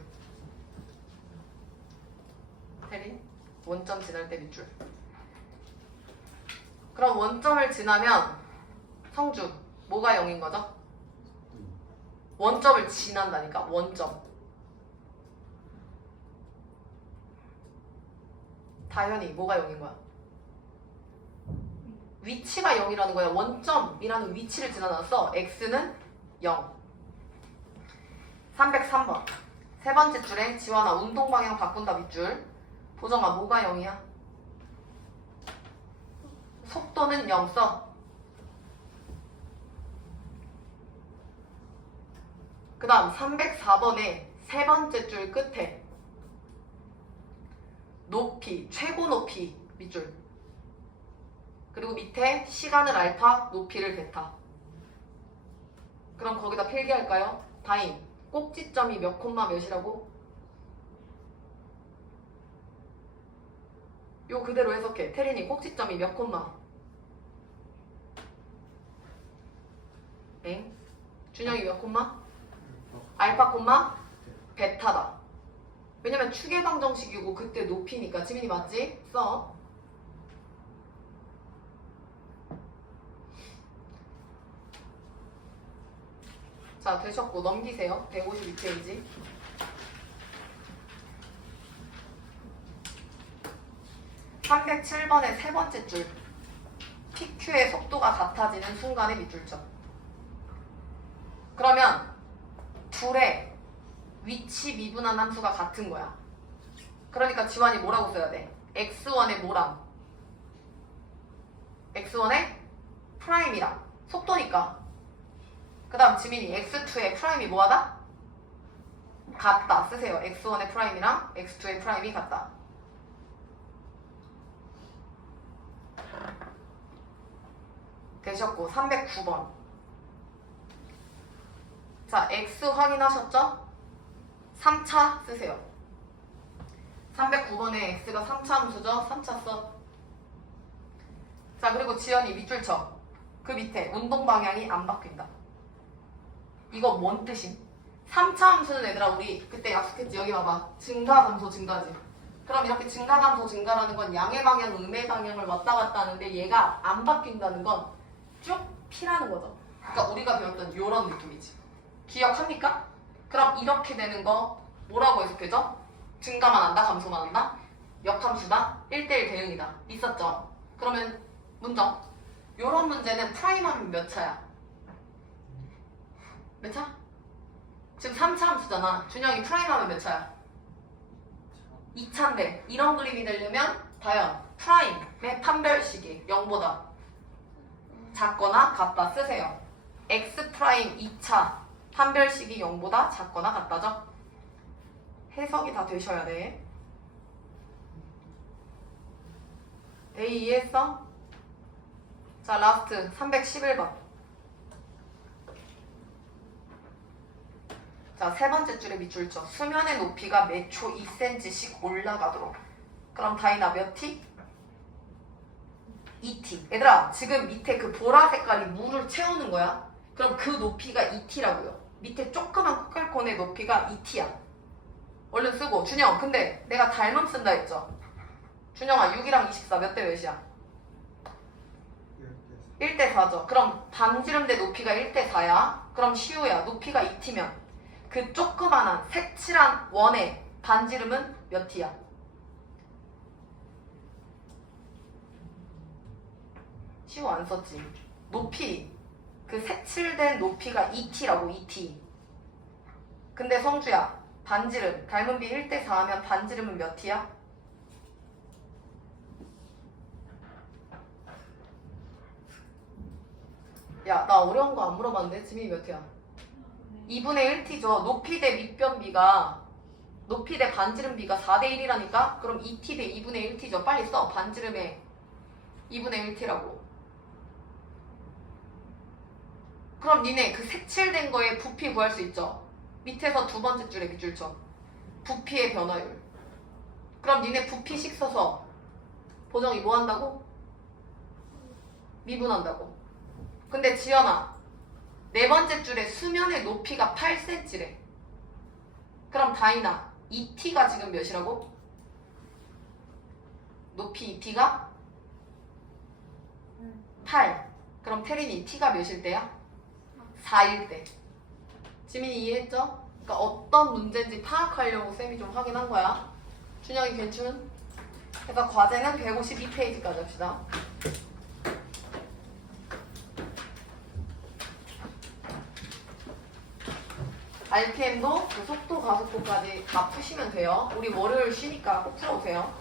태린? 원점 지날 때 밑줄. 그럼 원점을 지나면 성주 뭐가 0인 거죠? 원점을 지난다니까. 원점. 다현이 뭐가 0인 거야? 위치가 0이라는 거야. 원점이라는 위치를 지나놨어. x는 0. 303번 세 번째 줄에 지원아 운동 방향 바꾼다 밑줄. 보정아 뭐가 0이야? 속도는 0 써. 그 다음 304번에 세 번째 줄 끝에 높이, 최고 높이 밑줄. 그리고 밑에 시간을 알파, 높이를 베타. 그럼 거기다 필기할까요? 다임, 꼭지점이 몇 콤마 몇이라고? 요 그대로 해석해. 태린이 꼭지점이 몇 콤마? 엥? 준영이 몇 콤마? 알파 콤마? 베타다. 왜냐면 추계방 정식이고 그때 높이니까. 지민이 맞지? 써. 자, 되셨고 넘기세요. 152페이지. (307번의) 세 번째 줄. PQ의 속도가 같아지는 순간의 밑줄점. 그러면 둘의 위치 미분한 함수가 같은 거야. 그러니까 지환이 뭐라고 써야 돼? x1의 뭐랑? x1의 프라임이랑. 속도니까. 그 다음 지민이 x2의 프라임이 뭐하다? 같다. 쓰세요. x1의 프라임이랑 x2의 프라임이 같다. 되셨고 309번 자, x 확인하셨죠? 3차 쓰세요. 309번에 x가 3차 함수죠? 3차 써. 자, 그리고 지연이 밑줄 쳐. 그 밑에 운동 방향이 안 바뀐다. 이거 뭔 뜻임? 3차 함수는 얘들아 우리 그때 약속했지. 여기 봐봐. 증가 감소 증가지. 그럼 이렇게 증가 감소 증가라는 건 양의 방향, 음의 방향을 왔다 갔다 하는데 얘가 안 바뀐다는 건 쭉 P라는 거죠. 그러니까 우리가 배웠던 요런 느낌이지. 기억합니까? 그럼 이렇게 되는 거 뭐라고 해석해줘? 증가만 한다? 감소만 한다? 역함수다? 1대1 대응이다. 있었죠? 그러면 문정. 요런 문제는 프라임 하면 몇 차야? 몇 차? 지금 3차 함수잖아. 준영이 프라임 하면 몇 차야? 2차인데 이런 그림이 되려면 다연 프라임의 판별식이 0보다 작거나 같다 쓰세요. x 프라임 2차 판별식이 0보다 작거나 같다죠? 해석이 다 되셔야 돼. A 이해했어? 자, 라스트 311번. 자, 세 번째 줄에 밑줄 쳐. 수면의 높이가 매초 2cm씩 올라가도록. 그럼 다이나 몇 t? 2t. 얘들아, 지금 밑에 그 보라 색깔이 물을 채우는 거야. 그럼 그 높이가 2t라고요. 밑에 조그만 코칼콘의 높이가 2t야. 얼른 쓰고. 준영, 근데 내가 닮음 쓴다 했죠? 준영아, 6이랑 24 몇 대 몇이야? 1대 4죠. 그럼 반지름대 높이가 1대 4야. 그럼 시우야, 높이가 2t면 그 조그만한 색칠한 원의 반지름은 몇 t야? 시우 안 썼지. 높이, 그 색칠된 높이가 2t라고, 2t. 근데 성주야, 반지름, 닮은비 1대 4 하면 반지름은 몇 t야? 야, 나 어려운 거 안 물어봤는데 지민이 몇 t야? 2분의 1t죠. 높이 대 밑변비가, 높이 대 반지름비가 4대 1이라니까? 그럼 2t 대 2분의 1t죠. 빨리 써. 반지름의 2분의 1t라고. 그럼 니네 그 색칠된 거에 부피 구할 수 있죠? 밑에서 두 번째 줄에 밑줄 쳐. 부피의 변화율. 그럼 니네 부피식 써서 보정이 뭐 한다고? 미분한다고. 근데 지연아, 네 번째 줄에 수면의 높이가 8cm래. 그럼 다인아, 2t가 지금 몇이라고? 높이 2t가 8. 그럼 태린이 t가 몇일 때야? 4일 때. 지민이 이해했죠? 그러니까 어떤 문제인지 파악하려고 쌤이 좀 확인한 거야. 준영이 괜춘? 그래서 과제는 152페이지까지 합시다. RPM도 그 속도, 가속도까지 다 푸시면 돼요. 우리 월요일 쉬니까 꼭 풀어오세요.